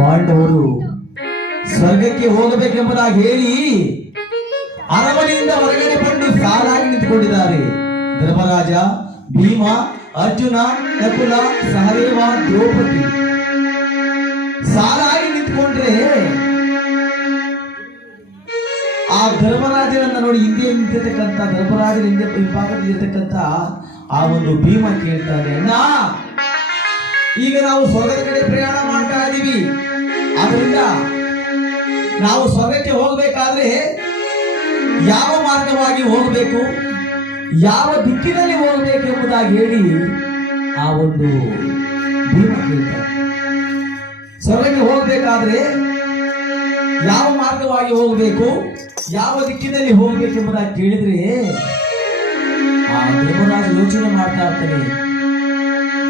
ಪಾಂಡವರು ಸ್ವರ್ಗಕ್ಕೆ ಹೋಗಬೇಕೆಂಬುದಾಗಿ ಹೇಳಿ ಅರಮನೆಯಿಂದ ಹೊರಗಡೆ ಬಂದು ಸಾಲಾಗಿ ನಿಂತುಕೊಂಡಿದ್ದಾರೆ. ಧರ್ಮರಾಜ, ಭೀಮ, ಅರ್ಜುನ, ನಕುಲ, ಸಹದೇವ, ದ್ರೌಪದಿ ಸಾಲಾಗಿ ನಿಂತ್ಕೊಂಡ್ರೆ ಆ ಧರ್ಮರಾಜನನ್ನ ನೋಡಿ ಹಿಂದೆ ನಿಂತಿರ್ತಕ್ಕಂಥ ಧರ್ಮರಾಜನ ಹಿಂದೆ ಹಿಂಭಾಗದಲ್ಲಿರ್ತಕ್ಕಂಥ ಆ ಒಂದು ಭೀಮ ಕೇಳ್ತಾನೆ, ಅಣ್ಣ ಈಗ ನಾವು ಸ್ವರ್ಗದ ಕಡೆ ಪ್ರಯಾಣ ಮಾಡ್ತಾ ಇದ್ದೀವಿ. ಆದ್ರಿಂದ ನಾವು ಸ್ವರ್ಗಕ್ಕೆ ಹೋಗಬೇಕಾದ್ರೆ ಯಾವ ಮಾರ್ಗವಾಗಿ ಹೋಗಬೇಕು, ಯಾವ ದಿಕ್ಕಿನಲ್ಲಿ ಹೋಗಬೇಕು ಎಂಬುದಾಗಿ ಹೇಳಿ ಆ ಒಂದು ಭೀಮ ಕೇಳ್ತಾರೆ. ಸ್ವರ್ಗಕ್ಕೆ ಹೋಗಬೇಕಾದ್ರೆ ಯಾವ ಮಾರ್ಗವಾಗಿ ಹೋಗಬೇಕು, ಯಾವ ದಿಕ್ಕಿನಲ್ಲಿ ಹೋಗಬೇಕೆಂಬುದಾಗಿ ಕೇಳಿದ್ರೆ ಆ ಧರ್ಮರಾಜ ಯೋಚನೆ ಮಾಡ್ತಾ ಇರ್ತಾನೆ.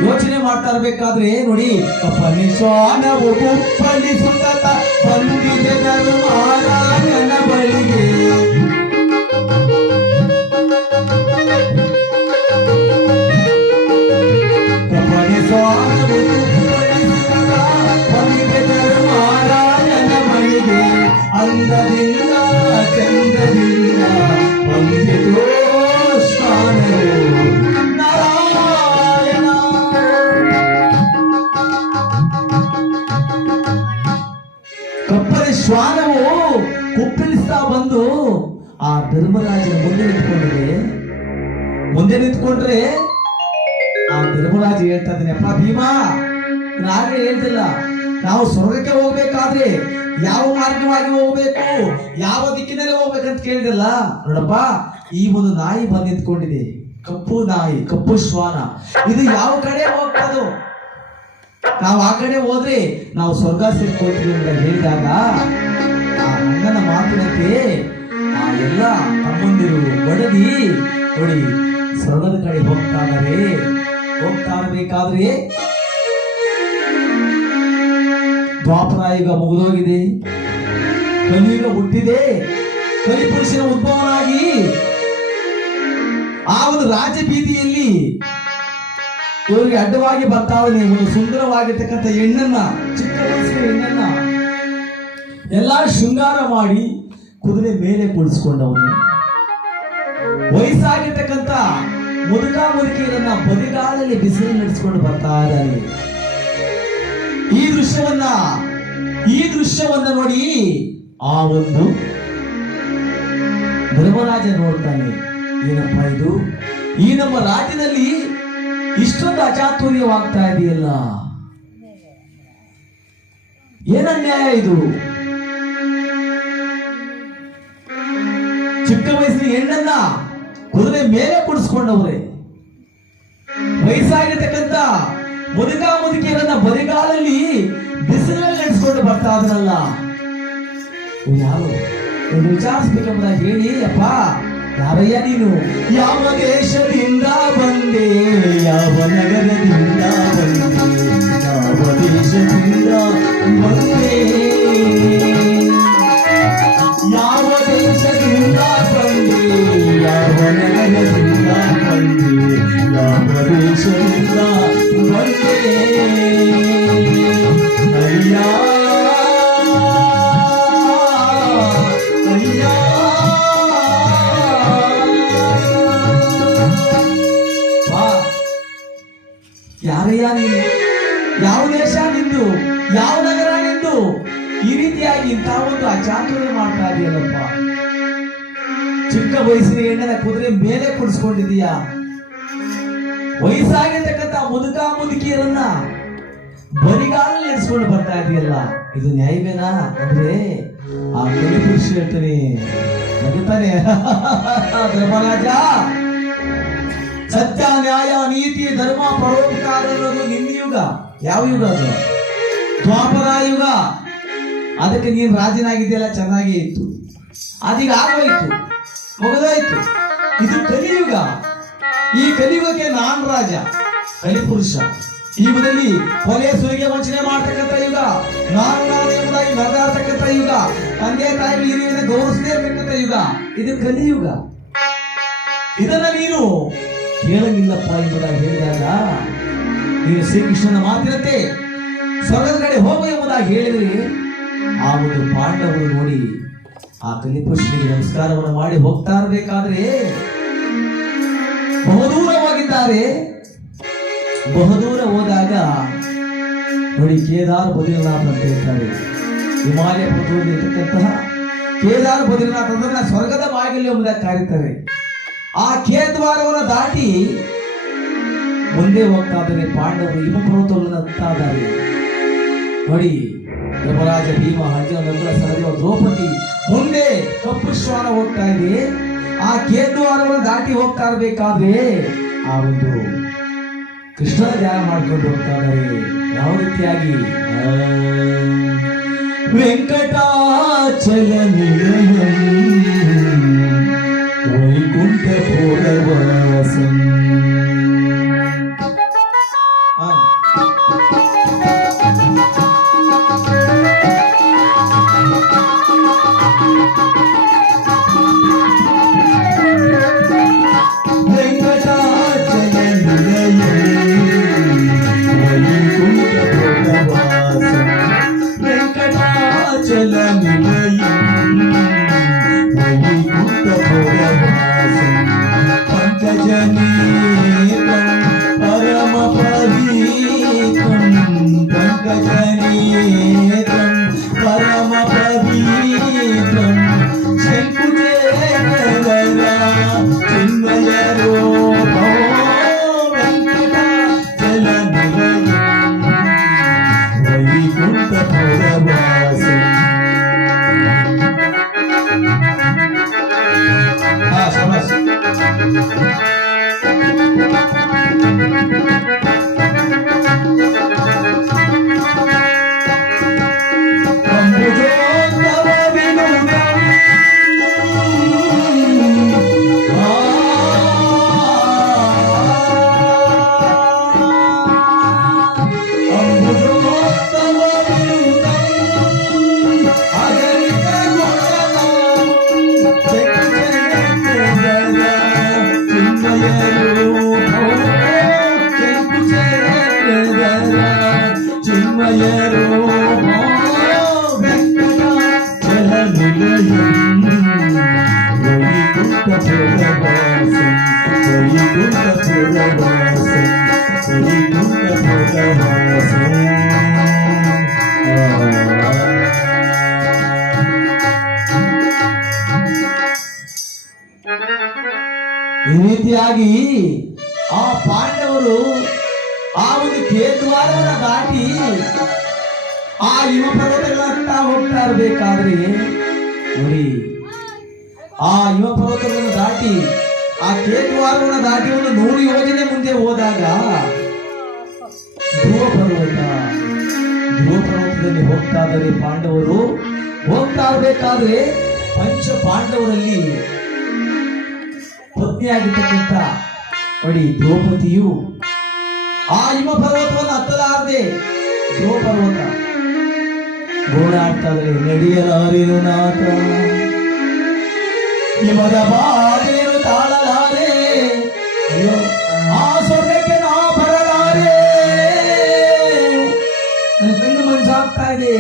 ಯೋಚನೆ ಮಾಡ್ತಾ ಇರ್ಬೇಕಾದ್ರೆ ನೋಡಿ, ಕಪ್ಪಲಿ ಶ್ವಾನವು ಕುಪ್ಪಲಿ ಸುತ್ತ ಬಂದಿದೆ ಧರ್ಮರಾಜನ ಬಳಿಗೆ. ಕಪ್ಪಲಿ ಶ್ವಾನವು ಕುಪ್ಪಲಿ ಸುತ್ತ ಬಂದಿದೆ ಧರ್ಮರಾಜನ ಬಳಿಗೆ. ಅಂದದಿಂದ ಚಂದದಿಂದ ಬಂದಿತು ಶ್ವಾನವು ನಾರಾಯಣ. ಕಪ್ಪಲಿ ಶ್ವಾನವು ಕುಪ್ಪಳಿಸ್ತಾ ಬಂದು ಆ ಧರ್ಮರಾಜನ ಮುಂದೆ ನಿಂತ್ಕೊಂಡ್ರೆ ಆ ಧರ್ಮರಾಜ ಹೇಳ್ತಾ ಇದ್ದಾನೆ, ಅಪ್ಪ ಭೀಮಾ, ನಾನೇ ಹೇಳ್ತಿಲ್ಲ, ನಾವು ಸ್ವರ್ಗಕ್ಕೆ ಹೋಗ್ಬೇಕಾದ್ರೆ ಯಾವ ಮಾರ್ಗವಾಗಿ ಹೋಗ್ಬೇಕು, ಯಾವ ದಿಕ್ಕಿನಲ್ಲಿ ಹೋಗ್ಬೇಕಂತ ಕೇಳಿದಲ್ಲ. ನೋಡಪ್ಪ, ಈ ಒಂದು ನಾಯಿ ಬಂದು ನಿಂತ್ಕೊಂಡಿದೆ, ಕಪ್ಪು ನಾಯಿ, ಕಪ್ಪು ಶ್ವಾನ. ಇದು ಯಾವ ಕಡೆ ಹೋಗ್ತದೋ, ನಾವು ಆ ಕಡೆ ಹೋದ್ರೆ ನಾವು ಸ್ವರ್ಗ ಸೇರ್ಕೊಳ್ತೀವಿ ಅಂತ ಹೇಳಿದಾಗ ಆ ಅಣ್ಣನ ಮಾತಿನಂತೆ ಆ ಎಲ್ಲ ತಮ್ಮಂದಿರು ಒಡಗಿ ನೋಡಿ ಸ್ವರ್ಗದ ಕಡೆ ಹೋಗ್ತಾ ಇರಬೇಕಾದ್ರೆ ದ್ವಾಪರಾಯುಗ ಮುಗಿದೋಗಿದೆ, ಕಲಿಯುಗ ಹುಟ್ಟಿದೆ. ಕಲಿಪುರುಷನ ಉದ್ಭವನಾಗಿ ಆ ಒಂದು ರಾಜಬೀದಿಯಲ್ಲಿ ಇವರಿಗೆ ಅಡ್ಡವಾಗಿ ಬರ್ತಾವನೆ ಒಂದು ಸುಂದರವಾಗಿರ್ತಕ್ಕಂಥ ಹೆಣ್ಣನ್ನ, ಚಿಕ್ಕ ವಯಸ್ಸಿನ ಹೆಣ್ಣನ್ನ ಎಲ್ಲಾ ಶೃಂಗಾರ ಮಾಡಿ ಕುದುರೆ ಮೇಲೆ ಕುಳಿಸ್ಕೊಂಡವನು. ವಯಸ್ಸಾಗಿರ್ತಕ್ಕಂಥ ಮುದುಕಿಯರನ್ನ ಬರಿಗಾಲಲ್ಲಿ ಬಿಸಿಲು ನಡೆಸಿಕೊಂಡು ಬರ್ತಾ ಇದ್ದಾರೆ. ಈ ದೃಶ್ಯವನ್ನ ನೋಡಿ ಆ ಒಂದು ಧರ್ಮರಾಜ ನೋಡ್ತಾನೆ, ಏನಪ್ಪ ಇದು, ಈ ನಮ್ಮ ರಾಜ್ಯದಲ್ಲಿ ಇಷ್ಟೊಂದು ಅಚಾತುರ್ಯವಾಗ್ತಾ ಇದೆಯಲ್ಲ, ಏನನ್ಯಾಯ ಇದು? ಚಿಕ್ಕ ವಯಸ್ಸಿನ ಹೆಣ್ಣನ್ನ ಕುದುರೆ ಮೇಲೆ ಕುಡಿಸ್ಕೊಂಡವ್ರೆ, ವಯಸ್ಸಾಗಿರ್ತಕ್ಕಂಥ ಮುದುಕಿಯರನ್ನ ಬರಿಗಾಲಲ್ಲಿ ಬಿಸಿಲಲ್ಲಿ ನಡೆಸ್ಕೊಂಡು ಬರ್ತಾ ಇದ್ರಲ್ಲ, ಯಾರು ವಿಚಾರಿಸ್ಬೇಕೆಂಬುದಾಗಿ ಹೇಳಿ, ಅಪ್ಪ ಯಾರಯ್ಯ ನೀನು, ಯಾವ ದೇಶದಿಂದ ಬಂದೆ, ಯಾವ ನಗರದಿಂದ ಬಂದೆ, ಯಾವ ದೇಶದಿಂದ ಬಂದೆ, ಯಾವ ದೇಶದಿಂದ ಬಂದೆ, ಯಾವ ನಗರದಿಂದ ಬಂದೆ, ಯಾವ ದೇಶದಿಂದ ಬಂದೆ, ಅಯ್ಯ ಯಾರಯ್ಯ ನೀನು, ಯಾವ ದೇಶ ನಿಂದು, ಯಾವ ನಗರ ನಿಂದು, ಈ ರೀತಿಯಾಗಿ ಇಂತಹ ಒಂದು ಅಚಾತುರ್ಯ ಮಾಡ್ತಾ ಇದೆಯಲ್ಲಪ್ಪ. ಚಿಕ್ಕ ವಯಸ್ಸಿನ ಹೆಣ್ಣನ ಕುದುರೆ ಮೇಲೆ ಕುಡಿಸ್ಕೊಂಡಿದೀಯಾ, ವಯಸ್ಸಾಗಿರ್ತಕ್ಕಂಥ ಮುದುಕಿಯರನ್ನ ಬರಿಗಾಲಲ್ಲಿ ನಡೆಸ್ಕೊಂಡು ಬರ್ತಾ ಇದೆಯಲ್ಲ, ಇದು ನ್ಯಾಯವೇನಾ ಅಂದ್ರೆ ಆ ಕಲಿಪುರುಷ ಹೇಳ್ತಾನೆ, ನಗುತ್ತಾನೆ, ಧರ್ಮರಾಜ, ಸತ್ಯ, ನ್ಯಾಯ, ನೀತಿ, ಧರ್ಮ, ಪರೋಪಕಾರ ಅನ್ನೋದು ನಿನ್ನ ಯುಗ. ಯಾವ ಯುಗ ಅದು? ದ್ವಾಪರ ಯುಗ. ಅದಕ್ಕೆ ನೀನು ರಾಜನಾಗಿದೆಯಲ್ಲ, ಚೆನ್ನಾಗಿ ಇತ್ತು, ಅದೀಗ ಆಗೋಯ್ತು, ಮುಗಿದೋಯ್ತು. ಇದು ಕಲಿಯುಗ. ಈ ಕಲಿಯುಗಕ್ಕೆ ನಾನ್ ರಾಜ, ಕಲಿಪುರುಷ. ಈ ಯುಗದಲ್ಲಿ ಕೊಲೆ, ಸುಲಿಗೆ, ವಂಚನೆ ಮಾಡ್ತಕ್ಕಂಥ ಯುಗ, ನಾನು ಎಂಬುದಾಗಿ ಮೆರೆದಾಡ್ತಕ್ಕಂಥ ಯುಗ, ತಂದೆ ತಾಯಿ ಹಿರಿಯರನ್ನು ಗೌರವಿಸದೇ ಇರತಕ್ಕಂಥ ಯುಗ, ಇದು ಕಲಿಯುಗ. ಇದನ್ನ ನೀನು ಕೇಳಲಿಲ್ಲಪ್ಪ ಎಂಬುದಾಗಿ ಹೇಳಿದಾಗ ನೀನು ಶ್ರೀಕೃಷ್ಣನ ಮಾತಿನಂತೆ ಸ್ವರ್ಗದ ಕಡೆ ಹೋಗು ಎಂಬುದಾಗಿ ಹೇಳಿದ್ರೆ ಆ ಒಂದು ಪಾಂಡವರು ನೋಡಿ ಆ ಕಲಿಪುಷ್ಪನಿಗೆ ನಮಸ್ಕಾರವನ್ನು ಮಾಡಿ ಹೋಗ್ತಾ ಇರಬೇಕಾದ್ರೆ ಬಹುದೂರ ಹೋಗಿದ್ದಾರೆ. ಬಹುದೂರ ಹೋದಾಗ ನೋಡಿ ಕೇದಾರ್ ಬದ್ರಿನಾಥ್ ಅಂತ ಹೇಳ್ತಾರೆ. ಹಿಮಾಲಯ ಪರ್ವತದಲ್ಲಿರ್ತಕ್ಕಂತಹ ಕೇದಾರ್ ಬದ್ರಿನಾಥ್ ಅಂದ್ರೆ ಸ್ವರ್ಗದ ಬಾಗಿಲು ಎಂಬುದಾಗಿ ಕರೀತಾರೆ. ಆ ಕೇದ್ವಾರವನ್ನು ದಾಟಿ ಮುಂದೆ ಹೋಗ್ತಾ ಇದ್ದಾರೆ. ಪಾಂಡವರು ಹಿಮ ಪರ್ವತವನ್ನು ಹತ್ತಾ ಇದ್ದಾರೆ. ನೋಡಿ ಧರ್ಮರಾಜ, ಭೀಮ, ಅರ್ಜುನ, ನಕುಲ, ಸಹದೇವ, ದ್ರೌಪದಿ ಮುಂದೆ ಕಪ್ಪು ಶ್ವಾನ ಹೋಗ್ತಾ ಇದೆ. ಆ ಕೇದ್ವಾರವನ್ನು ದಾಟಿ ಹೋಗ್ತಾ ಇರಬೇಕಾದ್ರೆ ಆ ಒಂದು ಕೃಷ್ಣನ ಧ್ಯಾನ ಮಾಡ್ಕೊಂಡು ಹೋಗ್ತಾ ಇದ್ದಾರೆ. ಯಾವ ರೀತಿಯಾಗಿ ವೆಂಕಟಾಚಲ ನಿಲಯಂ ವೈಕುಂಠ ಪುರವಾಸಂ. ಈ ರೀತಿಯಾಗಿ ಆ ಪಾಂಡವರು ಆ ಒಂದು ಕೇದ್ವಾರವನ್ನು ದಾಟಿ ಆ ಹಿಮ ಪರ್ವತಗಳತ್ತ ಹೋಗ್ತಾ ಇರಬೇಕಾದ್ರೆ ನೋಡಿ ಆ ಹಿಮ ಪರ್ವತಗಳನ್ನು ದಾಟಿ ಆ ಕೇದ್ವಾರವನ್ನು ದಾಟಿ ಒಂದು 100 ಯೋಜನೆ ಮುಂದೆ ಹೋದಾಗ ಧ್ರುವ ಪರ್ವತದಲ್ಲಿ ಹೋಗ್ತಾ ಇದ್ದಾರೆ ಪಾಂಡವರು. ಹೋಗ್ತಾ ಇರಬೇಕಾದ್ರೆ ಪಂಚ ಪಾಂಡವರಲ್ಲಿ ಪತ್ನಿಯಾಗಿರ್ತಕ್ಕಂಥ ನೋಡಿ ದ್ರೌಪದಿಯು ಆ ಹಿಮ ಪರ್ವತವನ್ನು ಹತ್ತಲಾರದೆ ಧ್ರುವ ಪರ್ವತ ಗೋಳಾಡ್ತಾ ಇದ್ದಾರೆ. ನಡೆಯಲಾರೆನು ನಾಥ ಹಿಮದ ಬಾಧೆಯನ್ನು ತಾಳಲಾರೆ, ಅಯ್ಯೋ ಆ ಸ್ವರ್ಗಕ್ಕೆ ನಾ ಬರಲಾರೆ, ನನ್ನ ಕಣ್ಣು ಮಂಜಾಗ್ತಾ ಇದೆ,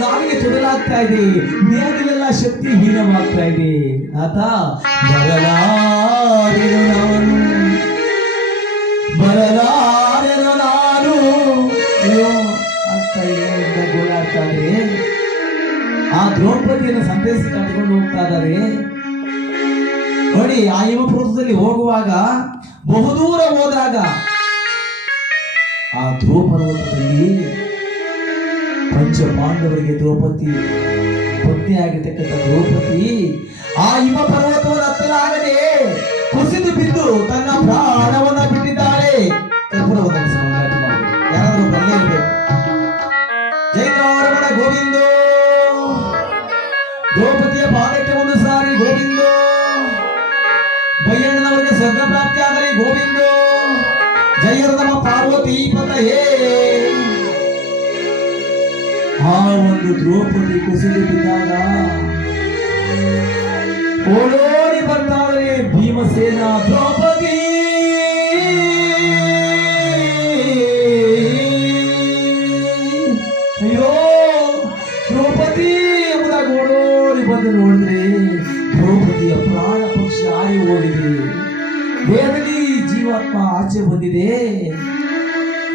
ನಾಲಿಗೆ ತೊಡಲಾಗ್ತಾ ಇದೆ, ದೇಹದಲ್ಲೆಲ್ಲ ಶಕ್ತಿ ಹೀನವಾಗ್ತಾ ಇದೆ. ನಾಥ ಬರಲಾರೆನು ನಾನು, ಬರಲಾರೆನು ನಾನು, ಅಯ್ಯೋ ಆಗ್ತಾ ಇದೆ ಅಂತ ಗೋಳಾಡ್ತಾ ಇದೆ. ಆ ದ್ರೌಪದಿಯನ್ನು ಸಂತೈಸಿ ಕಟ್ಕೊಂಡು ಹೋಗ್ತಾ ಇದ್ದಾರೆ. ನೋಡಿ ಆ ಹಿಮ ಪರ್ವತದಲ್ಲಿ ಹೋಗುವಾಗ ಬಹುದೂರ ಹೋದಾಗ ಆ ಧ್ರುವ ಪರ್ವತದಲ್ಲಿ ಪಂಚ ಪಾಂಡವರಿಗೆ ದ್ರೌಪದಿ ಪತ್ನಿಯಾಗಿರ್ತಕ್ಕಂಥ ದ್ರೌಪದಿ ಆ ಹಿಮ ಪರ್ವತವನ್ನು ಹತ್ತಲಾಗದೆ ಕುಸಿದು ಬಿದ್ದು ತನ್ನ ಪ್ರಾಣವನ್ನ ಬಿಟ್ಟಿದ್ದಾಳೆ. ಯಾರಾದ್ರೂ ಬರಲೇ ಇರಬೇಕು. ಜೈರಾವರಮಣ ಗೋವಿಂದ, ದ್ರೌಪದಿಯ ಪಾದಕ್ಕೆ ಒಂದು ಸಾರಿ ಗೋವಿಂದ, ಬಯ್ಯಣ್ಣನವರಿಗೆ ಸ್ವರ್ಗ ಪ್ರಾಪ್ತಿ ಆಗಲಿ ಗೋವಿಂದ, ಜಯರ ನಮ್ಮ ಪಾರ್ವತಿ ಪತಯೇ. ಆ ಒಂದು ದ್ರೌಪದಿ ಕುಸಿದು ಬಿದ್ದಾಗ ಓಡೋಡಿ ಬರ್ತಾಳೆ ಭೀಮಸೇನ. ದ್ರೌಪದಿ ಅಯ್ಯೋ ಬಂದು ನೋಡಿದ್ರೆ ದ್ರೌಪದಿಯ ಪ್ರಾಣ ಪಕ್ಷಿ ಹಾರಿ ಹೋಗಿದೆ. ದೇಹದಲ್ಲಿ ಜೀವಾತ್ಮ ಆಚೆ ಬಂದಿದೆ.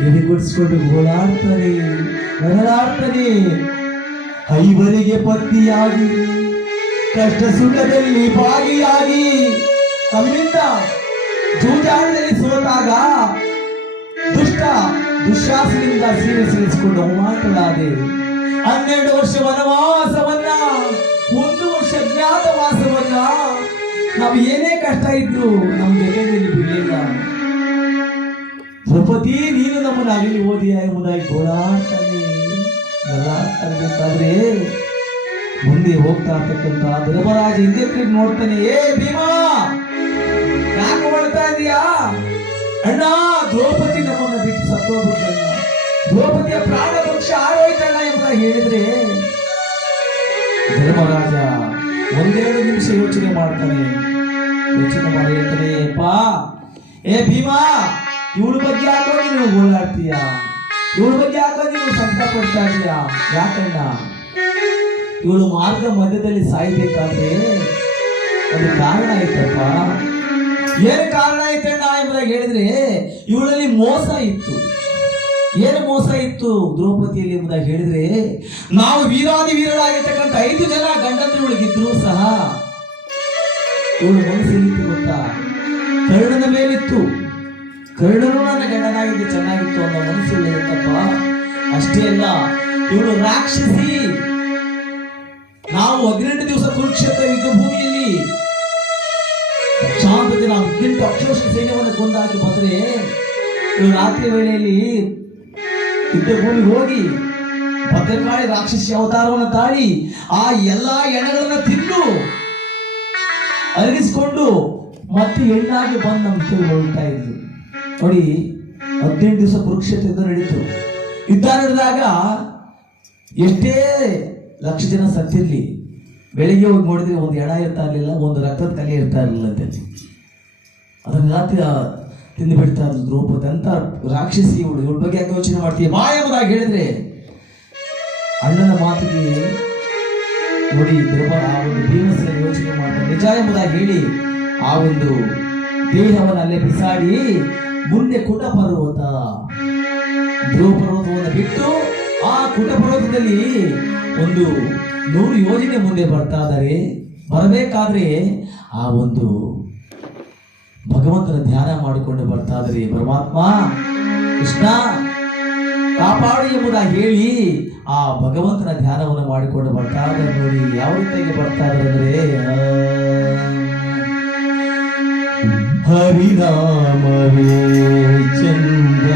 ಎಡೆಗೊಡಿಸ್ಕೊಂಡು ಓಡಾಡ್ತಾನೆ, ನರಳಾಡ್ತಾನೆ. ಐವರಿಗೆ ಪತ್ನಿಯಾಗಿ ಕಷ್ಟ ಸುಖದಲ್ಲಿ ಭಾಗಿಯಾಗಿ ತಮ್ಮಿಂದ ಜೂಜಾಟದಲ್ಲಿ ಸೋತಾಗ ದುಶ್ಯಾಸನಿಂದ ಸೀರೆ ಸೇರಿಸಿಕೊಂಡು ಅವಮಾನಗಳಾದೆ. 12 ವರ್ಷ ವನವಾಸವನ್ನ, 1 ವರ್ಷ ಜ್ಞಾತವಾಸವನ್ನ ನಾವು ಏನೇ ಕಷ್ಟ ಇದ್ರು ನಮ್ಮ ಜೊತೆಯಲ್ಲಿ ಬಿಡಲಿಲ್ಲ. ದ್ರೌಪದಿ, ನೀನು ನಮ್ಮನ್ನು ಅಲ್ಲಿ ಓದಿಯ ಎಂಬುದಾಗಿ ಗೋಳಾಡ್ತಾನೆ, ನರಳಾಡ್ತಾನೆ. ಮುಂದೆ ಹೋಗ್ತಾ ಇರ್ತಕ್ಕಂಥ ಧರ್ಮರಾಜ ಹಿಂದೆ ತಿರುಗಿ ನೋಡ್ತಾನೆ. ಏ ಭೀಮಾ, ಯಾಕೆ ಮಾಡ್ತಾ ಇದೀಯಾ ಅಣ್ಣ? ದ್ರೌಪದಿ ನಮ್ಮನ್ನ ಬಿಟ್ಟು ಸತ್ತೋಗ್ಬಿಟ್ಟಣ್ಣ, ದ್ರೌಪದಿಯ ಪ್ರಾಣ ಪಕ್ಷ ಆರೋಯ್ತಣ್ಣ ಎಂಬ ಹೇಳಿದ್ರೆ ಧರ್ಮರಾಜ 1-2 ನಿಮಿಷ ಯೋಚನೆ ಮಾಡ್ತಾನೆ. ಯೋಚನೆ ಮಾಡಿ ಹೇಳ್ತಾನೆ, ಏ ಭೀಮಾ, ಇವಳ ಬಗ್ಗೆ ಯಾಕೋ ನೀನು ಓಡಾಡ್ತೀಯ? ಇವಳ ಬಗ್ಗೆ ಯಾಕೋ ನೀನು ಸಂಕಟ ಪಡ್ತಾ ಇದೀಯಾ? ಯಾಕಣ್ಣ? ಇವಳು ಮಾರ್ಗ ಮಧ್ಯದಲ್ಲಿ ಸಾಯ್ಬೇಕಾದ್ರೆ ಒಂದು ಕಾರಣ ಐತಪ್ಪ. ಏನು ಕಾರಣ ಐತಣ್ಣ ಎಂಬುದಾಗಿ ಹೇಳಿದ್ರೆ ಇವಳಲ್ಲಿ ಮೋಸ ಇತ್ತು. ಏನು ಮೋಸ ಇತ್ತು ದ್ರೌಪದಿಯಲ್ಲಿ ಎಂಬುದಾಗಿ ಹೇಳಿದ್ರೆ, ನಾವು ವೀರಾದಿ ವೀರರಾಗಿರ್ತಕ್ಕಂಥ 5 ಜನ ಗಂಡಂದ್ರು ಇವಳಿಗಿದ್ರು ಸಹ ಇವಳು ಮನಸ್ಸಲ್ಲಿತ್ತು ಗೊತ್ತಾ? ಕರ್ಣನ ಮೇಲಿತ್ತು. ಕರ್ಣನು ನನ್ನ ಗಂಡನಾಗಿದ್ದು ಚೆನ್ನಾಗಿತ್ತು ಅನ್ನೋ ಮನಸ್ಸು ಇತ್ತಪ್ಪ. ಅಷ್ಟೇ ಅಲ್ಲ, ಇವಳು ರಾಕ್ಷಸಿ. ನಾವು 18 ದಿವಸ ಕುರುಕ್ಷೇತ್ರ ಯುದ್ಧ ಭೂಮಿಯಲ್ಲಿ ಶಾಂತ ಜನ 18 ಅಕ್ಷೋಷ ಸೈನ್ಯವನ್ನು ಕೊಂದಾಕಿ ಬಂದ್ರೆ, ಇವಳು ರಾತ್ರಿ ವೇಳೆಯಲ್ಲಿ ಯುದ್ಧ ಭೂಮಿಗೆ ಹೋಗಿ ಭದ್ರಕಾಳಿ ರಾಕ್ಷಸಿ ಅವತಾರವನ್ನು ತಾಳಿ ಆ ಎಲ್ಲಾ ಎಣಗಳನ್ನ ತಿಂದು ಅರಗಿಸಿಕೊಂಡು ಮತ್ತೆ ಹೆಣ್ಣಾಗಿ ಬಂದು ನಮ್ಮ ಕೈ ಹೊರಡ್ತಾ ಇದ್ರು. ನೋಡಿ, 18 ದಿವಸ ಕುರುಕ್ಷೇತ್ರ ಯುದ್ಧ ನಡೀತು. ಯುದ್ಧ ನಡೆದಾಗ ಎಷ್ಟೇ ಲಕ್ಷ ಜನ ಸತ್ತಿರ್ಲಿ, ಬೆಳಿಗ್ಗೆ ಹೋಗಿ ನೋಡಿದ್ರೆ ಒಂದು ಎಣ ಇರ್ತಾ ಇರಲಿಲ್ಲ, ಒಂದು ರಕ್ತದ ಕಲೆ ಇರ್ತಾ ಇರಲಿಲ್ಲ ಅಂತ. ಅದನ್ನೆಲ್ಲ ತಿಂದು ಬಿಡ್ತಾ ಇದ್ರು ದ್ರೌಪದಿ. ಅಂತ ರಾಕ್ಷಸಿ ಇವಳ ಬಗ್ಗೆ ಯಾಕೆ ಯೋಚನೆ ಮಾಡ್ತೀವಿ? ಮಾ ಎಂಬುದಾಗಿ ಹೇಳಿದ್ರೆ ಅಣ್ಣನ ಮಾತಿಗೆ ನೋಡಿ ಆ ಒಂದು ಭೀಮಸೇನ ಯೋಚನೆ ಮಾಡ್ತಾರೆ. ನಿಜ ಎಂಬುದಾಗಿ ಹೇಳಿ ಆ ಒಂದು ದೇಹವನ್ನು ಅಲ್ಲೇ ಬಿಸಾಡಿ ಮುಂದೆ ಕುಟ ಪರ್ವತ, ಧ್ರುವ ಪರ್ವತವನ್ನು ಬಿಟ್ಟು ಆ ಕುಟ ಪರ್ವತದಲ್ಲಿ ಒಂದು 100 ಯೋಜನೆ ಮುಂದೆ ಬರ್ತಾ ಇದ್ದಾರೆ. ಬರಬೇಕಾದ್ರೆ ಆ ಒಂದು ಭಗವಂತನ ಧ್ಯಾನ ಮಾಡಿಕೊಂಡು ಬರ್ತಾ ಇದ್ದಾರೆ. ಪರಮಾತ್ಮ ಕೃಷ್ಣ ಕಾಪಾಡು ಎಂಬುದಾಗಿ ಹೇಳಿ ಆ ಭಗವಂತನ ಧ್ಯಾನವನ್ನು ಮಾಡಿಕೊಂಡು ಬರ್ತಾ ಇದ್ದಾರೆ. ನೋಡಿ ಯಾವ ರೀತಿಯಾಗಿ ಬರ್ತಾ ಇದ್ದಾರೆ ಅಂದ್ರೆ, ಹರಿನಾಮವೇ ಚಂದ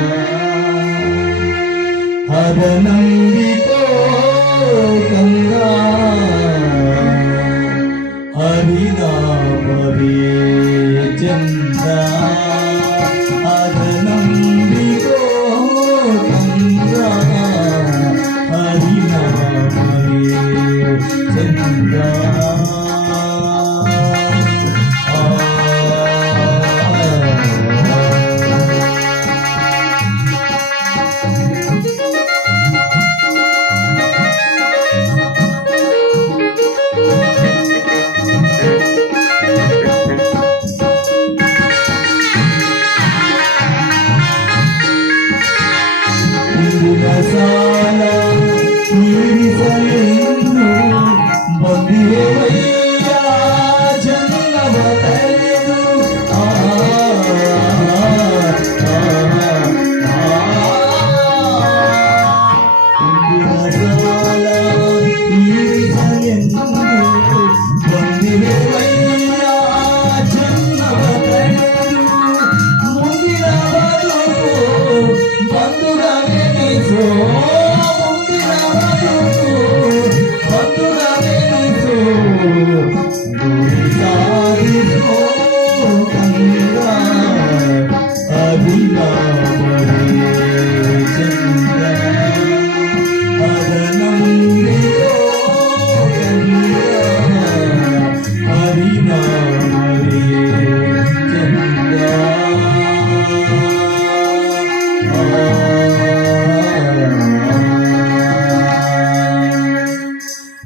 ಹರನಂದಿಕೋ ಗಂಗ, ಹರಿನಾಮವೇ ಚಂದ ಹರನಂದಿಕೋ ಗಂಗ, ಹರಿನಾಮವೇ ಚಂದ.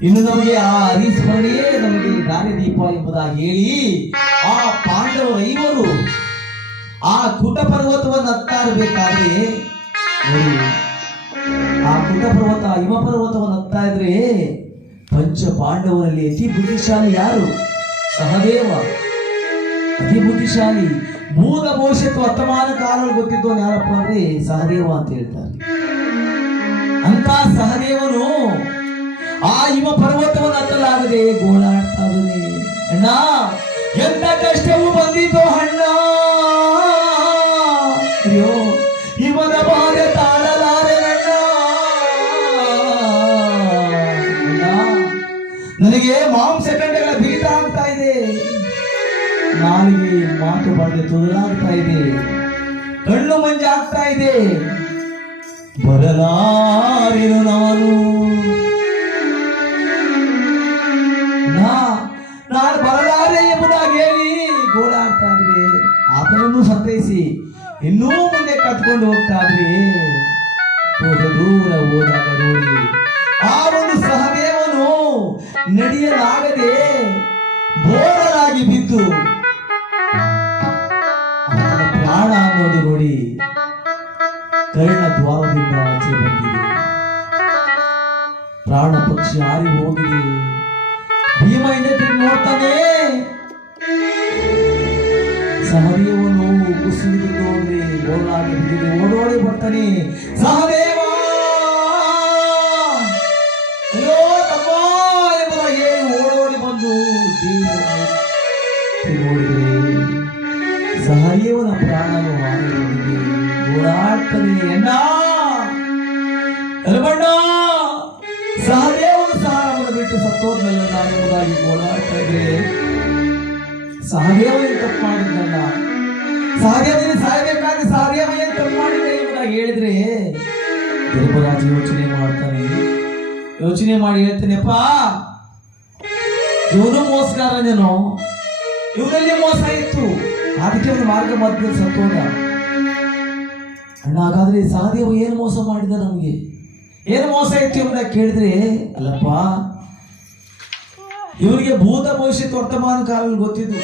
ಇನ್ನು ನಮಗೆ ಆ ಹರಿಸ್ಮರಣೆಯೇ ನಮಗೆ ದಾರಿದೀಪ ಎಂಬುದಾಗಿ ಹೇಳಿ ಆ ಪಾಂಡವರು 5 ಆ ಕುಟ ಪರ್ವತವನ್ನು ಹತ್ತಾ ಇರಬೇಕಾದ್ರೆ ನೋಡಿ, ಆ ಕುಟ ಪರ್ವತ ಹಿಮ ಪರ್ವತವನ್ನು ಹತ್ತಾ ಇದ್ರೆ ಪಂಚ ಪಾಂಡವರಲ್ಲಿ ಅತಿ ಬುದ್ಧಿಶಾಲಿ ಯಾರು? ಸಹದೇವ. ಅತಿ ಬುದ್ಧಿಶಾಲಿ, ಭೂತ ಭವಿಷ್ಯತ್ತು ವರ್ತಮಾನ ಕಾಲ ಗೊತ್ತಿದ್ದವನು ಯಾರಪ್ಪ ಅಂದ್ರೆ ಸಹದೇವ ಅಂತ ಹೇಳ್ತಾರೆ. ಅಂತ ಸಹದೇವನು ಆ ಹಿಮ ಪರ್ವತವನ್ನು ಹತ್ತಲಾಗದೆ ಗೋಳಾಡ್ತಾ ಇದ್ದಾನೆ. ಅಣ್ಣ, ಎಂತ ಕಷ್ಟವೂ ಬಂದಿತ್ತು ಅಣ್ಣ, ಅಯ್ಯೋ ಹಿಮದ ಬಾಧೆ ತಾಳಲಾರೆ ಅಣ್ಣ, ನನಗೆ ಮಾಂಸಖಂಡಗಳ ಬೀತ ಆಗ್ತಾ ಇದೆ, ನಾಲಿಗೆ ಮಾತು ಬಾಧೆ ತೊದಲಾಗ್ತಾ ಇದೆ, ಕಣ್ಣು ಮಂಜಾಗ್ತಾ ಇದೆ, ಬರಲಾರೆನು ನಾನು ಬರಲಾರೆ ಎಂಬುದಾಗಿ ಹೇಳಿ ಗೋಳಾಡ್ತಾ ಇದ್ರೆ ಆತನನ್ನು ಸಂತೈಸಿ ಇನ್ನೂ ಮುಂದೆ ಕತ್ಕೊಂಡು ಹೋಗ್ತಾ ಇದ್ರಿ. ದೂರ ಹೋದಾಗ ನೋಡಿ ಆ ಒಂದು ಸಹದೇವನು ನಡೆಯಲಾಗದೆ ಬೋರಲಾಗಿ ಬಿದ್ದು ಪ್ರಾಣ ಅನ್ನೋದು ನೋಡಿ ಕರ್ಣ ದ್ವಾರದಿಂದ ಆಚೆ ಬಂದಿದೆ. ಪ್ರಾಣ ಪಕ್ಷಿ ಹಾರಿ ಹೋಗಿದೆ. ಭೀಮ ಹಿಂದೆ ನೋಡ್ತಾನೆ, ಸಹದೇವನು ಕುಸಿದು ನೋಡ್ರಿ ಗೋಳಾಗಿ ಬಿದ್ದಿದೆ. ಓಡೋಡಿ ಬರ್ತಾನೆ, ಸಹದೇವ ಅಯ್ಯೋ ತಮ್ಮ ಎಂಬುದಾಗಿ ಓಡೋಡಿ ಬಂದು ನೋಡಿದ್ರೆ ಸಹದೇವನ ಪ್ರಾಣನು ಹಾರಿ ಹೋಗಿದೆ. ಗೋಳಾಡ್ತಾನೆ, ಅಣ್ಣ ಅಲ್ಬಣ್ಣ, ಸಹದೇವನು ಸಹ ನಮ್ಮನ್ನು ಬಿಟ್ಟು ಸತ್ತೋದ್ನಲ್ಲ ನಾನು ಎಂಬುದಾಗಿ ಗೋಳಾಡ್ತಾ ಇದ್ರೆ ಸಹದೇವ ಏನು ತಪ್ಪು ಮಾಡಿದ್ದಲ್ಲ, ಸಹದೇವನಿಗೆ ಸಾಯಬೇಕಾದ್ರೆ ಸಹದೇವ ಏನು ತಪ್ಪು ಮಾಡಿದ್ದೆ ಎಂಬುದಾಗಿ ಹೇಳಿದ್ರೆ ಧರ್ಮರಾಜ ಯೋಚನೆ ಮಾಡ್ತಾನೆ. ಯೋಚನೆ ಮಾಡಿ ಹೇಳ್ತಾನೆಪ್ಪ, ಇವನು ಮೋಸಗಾರನೇನೋ, ಇವನಲ್ಲಿ ಮೋಸ ಇತ್ತು, ಅದಕ್ಕೆ ಒಂದು ಮಾರ್ಗ ಮಧ್ಯದಲ್ಲಿ ಸತ್ತೋದ. ಅಣ್ಣ, ಹಾಗಾದ್ರೆ ಸಹದೇವ ಏನು ಮೋಸ ಮಾಡಿದ, ನಮಗೆ ಏನು ಮೋಸ ಇತ್ತು ಎಂಬುದಾಗಿ ಕೇಳಿದ್ರೆ, ಅಲ್ಲಪ್ಪ ಇವರಿಗೆ ಭೂತ ಭವಿಷ್ಯತ್ ವರ್ತಮಾನ ಕಾಲ ಗೊತ್ತಿದ್ದು,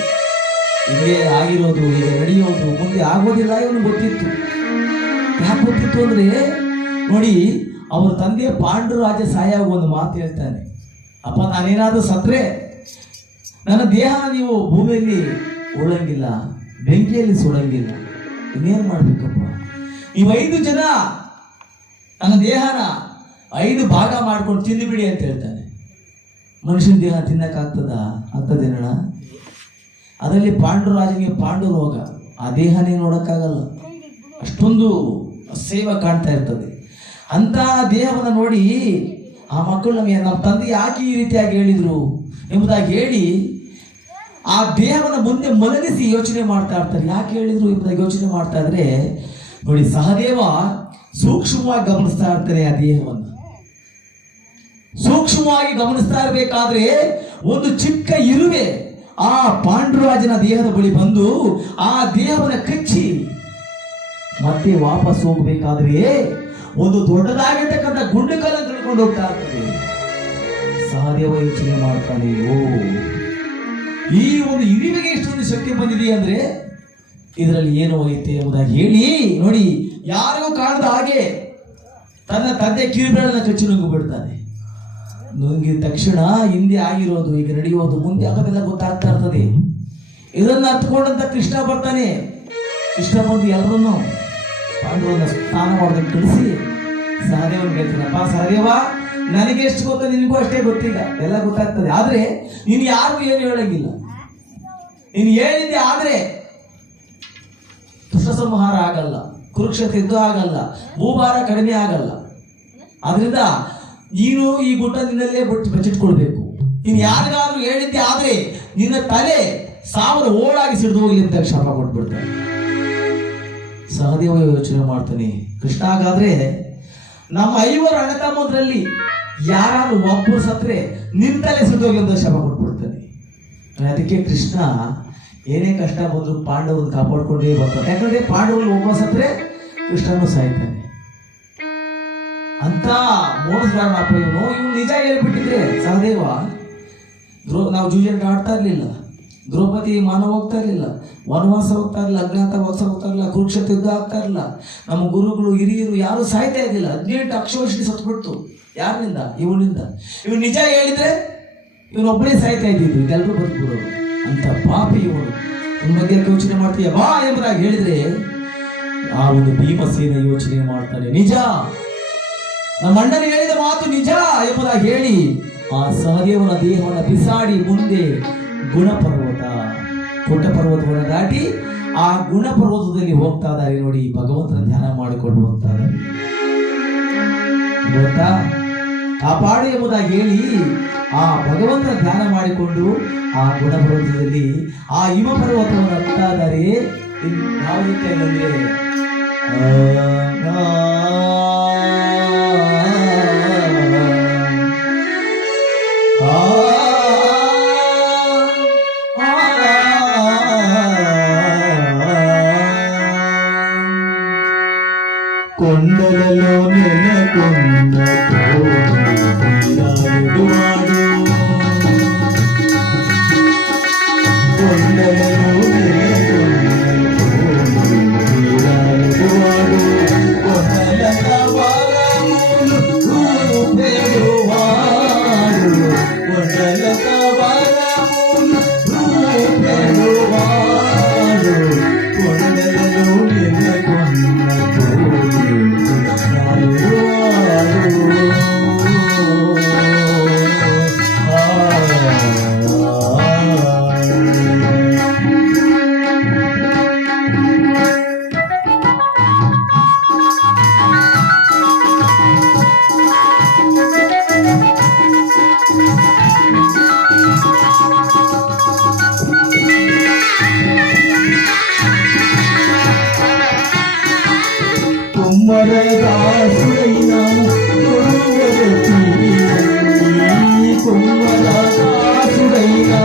ಹೀಗೆ ಆಗಿರೋದು, ಈಗ ನಡೆಯೋದು, ಮುಂದೆ ಆಗೋದಿಲ್ಲ ಇವನು ಗೊತ್ತಿತ್ತು. ಯಾಕೆ ಗೊತ್ತಿತ್ತು ಅಂದ್ರೆ ನೋಡಿ, ಅವ್ರ ತಂದೆ ಪಾಂಡುರಾಜ ಸಾಯಾಗ ಒಂದು ಮಾತು ಹೇಳ್ತಾನೆ, ಅಪ್ಪ ನಾನೇನಾದ್ರೂ ಸತ್ರೆ ನನ್ನ ದೇಹ ನೀವು ಭೂಮಿಯಲ್ಲಿ ಉಳಂಗಿಲ್ಲ, ಬೆಂಕಿಯಲ್ಲಿ ಸುಡಂಗಿಲ್ಲ, ಇನ್ನೇನು ಮಾಡ್ಬೇಕಪ್ಪ, ನೀವು 5 ಜನ ನನ್ನ ದೇಹನ 5 ಭಾಗ ಮಾಡ್ಕೊಂಡು ತಿಂದುಬಿಡಿ ಅಂತ ಹೇಳ್ತಾನೆ. ಮನುಷ್ಯನ ದೇಹ ಆಗ್ತದೇನಣ್ಣ? ಅದರಲ್ಲಿ ಪಾಂಡುರಾಜನಿಗೆ ಪಾಂಡು ರೋಗ, ಆ ದೇಹನೇ ನೋಡೋಕ್ಕಾಗಲ್ಲ, ಅಷ್ಟೊಂದು ಅಸಹ್ಯ ಕಾಣ್ತಾ ಇರ್ತದೆ. ಅಂತ ದೇಹವನ್ನು ನೋಡಿ ಆ ಮಕ್ಕಳು ನಮಗೆ ನಮ್ಮ ತಂದೆ ಯಾಕೆ ಈ ರೀತಿಯಾಗಿ ಹೇಳಿದ್ರು ಎಂಬುದಾಗಿ ಹೇಳಿ ಆ ದೇಹವನ್ನು ಮುಂದೆ ಮಲಗಿಸಿ ಯೋಚನೆ ಮಾಡ್ತಾ ಇರ್ತಾರೆ. ಯಾಕೆ ಹೇಳಿದ್ರು ಎಂಬುದಾಗಿ ಯೋಚನೆ ಮಾಡ್ತಾ ಇದ್ರೆ ನೋಡಿ, ಸಹದೇವ ಸೂಕ್ಷ್ಮವಾಗಿ ಗಮನಿಸ್ತಾ ಇರ್ತಾನೆ. ಆ ದೇಹವನ್ನು ಸೂಕ್ಷ್ಮವಾಗಿ ಗಮನಿಸ್ತಾ ಇರಬೇಕಾದ್ರೆ ಒಂದು ಚಿಕ್ಕ ಇರುವೆ ಆ ಪಾಂಡುರಾಜನ ದೇಹದ ಬಳಿ ಬಂದು ಆ ದೇಹವನ್ನು ಕಚ್ಚಿ ಮತ್ತೆ ವಾಪಸ್ ಹೋಗ್ಬೇಕಾದ್ರೆ ಒಂದು ದೊಡ್ಡದಾಗಿರ್ತಕ್ಕಂಥ ಗುಂಡು ಕಲ್ಲನ್ನು ತಿಳ್ಕೊಂಡು ಹೋಗ್ತಾ ಇರ್ತದೆ. ಸಹದೇವ ಯೋಚನೆ ಮಾಡ್ತಾನೆ, ಓ ಈ ಒಂದು ಇರುವೆಗೆ ಎಷ್ಟೊಂದು ಶಕ್ತಿ ಬಂದಿದೆ ಅಂದ್ರೆ ಇದರಲ್ಲಿ ಏನು ಐತೆ ಎಂಬುದಾಗಿ ಹೇಳಿ ನೋಡಿ, ಯಾರಿಗೂ ಕಾಣದ ಹಾಗೆ ತನ್ನ ತಂದೆ ಕಿರುಬೆರಳನ್ನ ಕಚ್ಚಿ ನುಂಗು ಬಿಡ್ತಾನೆ. ನುಂಗಿದ ತಕ್ಷಣ ಹಿಂದೆ ಆಗಿರೋದು, ಈಗ ನಡೆಯೋದು, ಮುಂದೆ ಆಗೋದೆಲ್ಲ ಗೊತ್ತಾಗ್ತಾ ಇರ್ತದೆ. ಇದನ್ನ ಹತ್ಕೊಂಡಂತ ಕೃಷ್ಣ ಬರ್ತಾನೆ. ಕೃಷ್ಣ ಬಂದು ಎಲ್ಲರನ್ನು ಪಾಂಡವರನ್ನ ಸ್ನಾನ ಮಾಡೋದಕ್ಕೆ ಕಳಿಸಿ ಸಹದೇವನಿಗೆ ಹೇಳ್ತಾನಪ್ಪ, ಸಹದೇವ ನನಗೆ ಎಷ್ಟು ಗೊತ್ತ ನಿನಗೂ ಅಷ್ಟೇ ಗೊತ್ತಿಲ್ಲ, ಎಲ್ಲ ಗೊತ್ತಾಗ್ತದೆ, ಆದ್ರೆ ನೀನು ಯಾರಿಗೂ ಏನು ಹೇಳಂಗಿಲ್ಲ. ನೀನು ಹೇಳಿದ್ದೆ ಆದ್ರೆ ದುಷ್ಟ ಸಂಹಾರ ಆಗಲ್ಲ, ಕುರುಕ್ಷೇತ್ರ ಯುದ್ಧ ಆಗಲ್ಲ, ಭೂಭಾರ ಕಡಿಮೆ ಆಗಲ್ಲ. ಆದ್ರಿಂದ ನೀನು ಈ ಗುಡ್ಡ ನಿನ್ನಲ್ಲೇ ಬಚ್ಚಿಟ್ಕೊಳ್ಬೇಕು. ನೀನು ಯಾರಿಗಾದ್ರೂ ಹೇಳಿದ್ದೆ ಆದ್ರೆ ನಿನ್ನ ತಲೆ 1000 ಓಡಾಗಿ ಸಿಡಿದು ಹೋಗ್ಲಿ ಅಂತ ಶಾಪ ಕೊಟ್ಬಿಡ್ತಾನೆ. ಸಹದೇವ ಯೋಚನೆ ಮಾಡ್ತಾನೆ, ಕೃಷ್ಣ ಹಾಗಾದ್ರೆ ನಮ್ಮ 5 ಅಣ್ಣ ತಮ್ಮದ್ರಲ್ಲಿ ಯಾರಾದ್ರೂ ಒಬ್ಬರು ಸತ್ರೆ ನಿನ್ ತಲೆ ಸಿಡಿದೋಗ್ಲಿ ಅಂತ ಶಾಪ ಕೊಟ್ಬಿಡ್ತಾನೆ. ಅದಕ್ಕೆ ಕೃಷ್ಣ ಏನೇ ಕಷ್ಟ ಬಂದ್ರು ಪಾಂಡವರನ್ನು ಕಾಪಾಡ್ಕೊಂಡೇ ಬರ್ತಾನೆ. ಯಾಕಂದ್ರೆ ಪಾಂಡವರು ಒಬ್ಬ ಸತ್ರೆ ಕೃಷ್ಣನು ಸಾಯ್ತಾನೆ. ಅಂತ ಮೋಸಗಾರನಪ್ಪ ಇವನು ನಿಜ ಹೇಳ್ಬಿಟ್ಟಿದ್ರೆ ಸಹದೇವ ನಾವು ಜೂಜಾಟ ಆಡ್ತಾ ಇರ್ಲಿಲ್ಲ, ದ್ರೌಪದಿ ಮಾನ ಹೋಗ್ತಾ ಇರ್ಲಿಲ್ಲ, ವನವಾಸ ಹೋಗ್ತಾ ಇರಲಿಲ್ಲ, ಅಜ್ಞಾತವಾಸ ಹೋಗ್ತಾ ಇರಲಿಲ್ಲ, ಕುರುಕ್ಷೇತ್ರ ಯುದ್ಧ ಆಗ್ತಾ ಇರಲಿಲ್ಲ, ನಮ್ಮ ಗುರುಗಳು ಹಿರಿಯರು ಯಾರು ಸಾಯ್ತಾ ಇರಲಿಲ್ಲ. 18 ಅಕ್ಷವರ್ಷಿ ಸತ್ಬಿಡ್ತು. ಯಾರಿನಿಂದ? ಇವನಿಂದ. ಇವನು ನಿಜ ಹೇಳಿದ್ರೆ ಇವನೊಬ್ಬನೇ ಸಾಯ್ತಾ ಇದ್ದಿದ್ದು, ಇದೆಲ್ಲರೂ ಬದುಕ್ಬಿಡೋರು. ಅಂತ ಪಾಪಿ ಇವನು. ಇವನ ಬಗ್ಗೆ ಯೋಚನೆ ಮಾಡ್ತೀಯ ಬಾ ಎಂಬುದಾಗಿ ಹೇಳಿದ್ರೆ ಆ ಒಂದು ಭೀಮಸೇನ ಯೋಚನೆ ಮಾಡ್ತಾನೆ. ನಿಜ, ನಮ್ಮ ಅಣ್ಣನ ಹೇಳಿದ ಮಾತು ನಿಜ ಎಂಬುದಾಗಿ ಹೇಳಿ ಆ ಸಹದೇವನ ದೇಹವನ್ನು ಬಿಸಾಡಿ ಮುಂದೆ ಗುಣಪರ್ವತ, ಪುಟ್ಟ ಪರ್ವತವನ್ನು ದಾಟಿ ಆ ಗುಣಪರ್ವತದಲ್ಲಿ ಹೋಗ್ತಾ ಇದ್ದಾರೆ. ನೋಡಿ, ಭಗವಂತನ ಧ್ಯಾನ ಮಾಡಿಕೊಂಡು ಹೋಗ್ತಾ ಇದ್ದಾರೆ. ಗೊತ್ತಾ, ಕಾಪಾಡು ಎಂಬುದಾಗಿ ಹೇಳಿ ಆ ಭಗವಂತನ ಧ್ಯಾನ ಮಾಡಿಕೊಂಡು ಆ ಗುಣಪರ್ವತದಲ್ಲಿ ಆ ಹಿಮ ಪರ್ವತವನ್ನು ಹತ್ತಾ ಇದ್ದಾರೆ. ಯಾವ ರೀತಿ ಅಂದ್ರೆ కొండలలో నెలకొన్న కొండలలో కుమ్మరదాసుడైనా కుమ్మరదాసుడైనా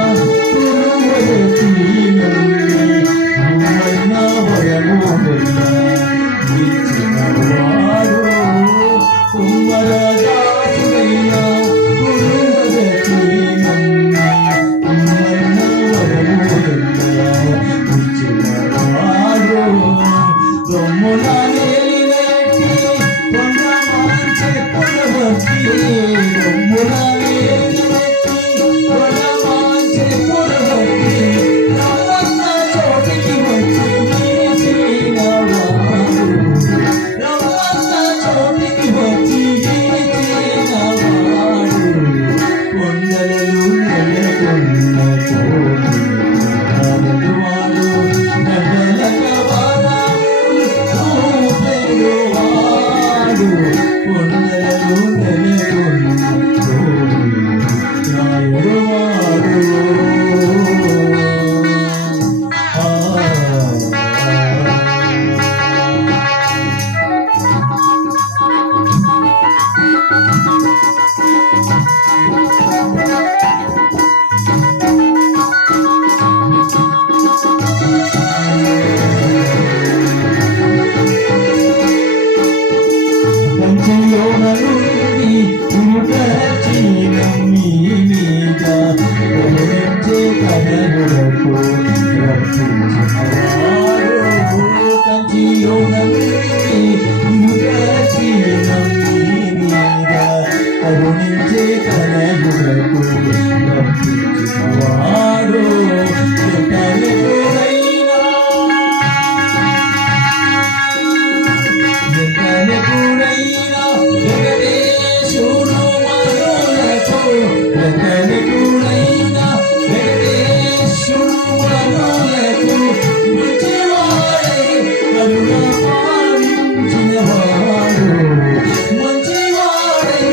మంచివాడై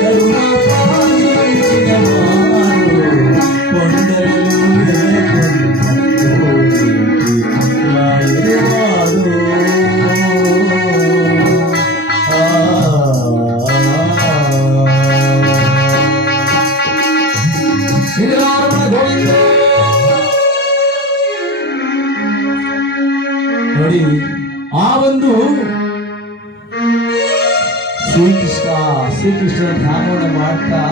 కరుణ పాలించిన ಮಾಡ್ತಾ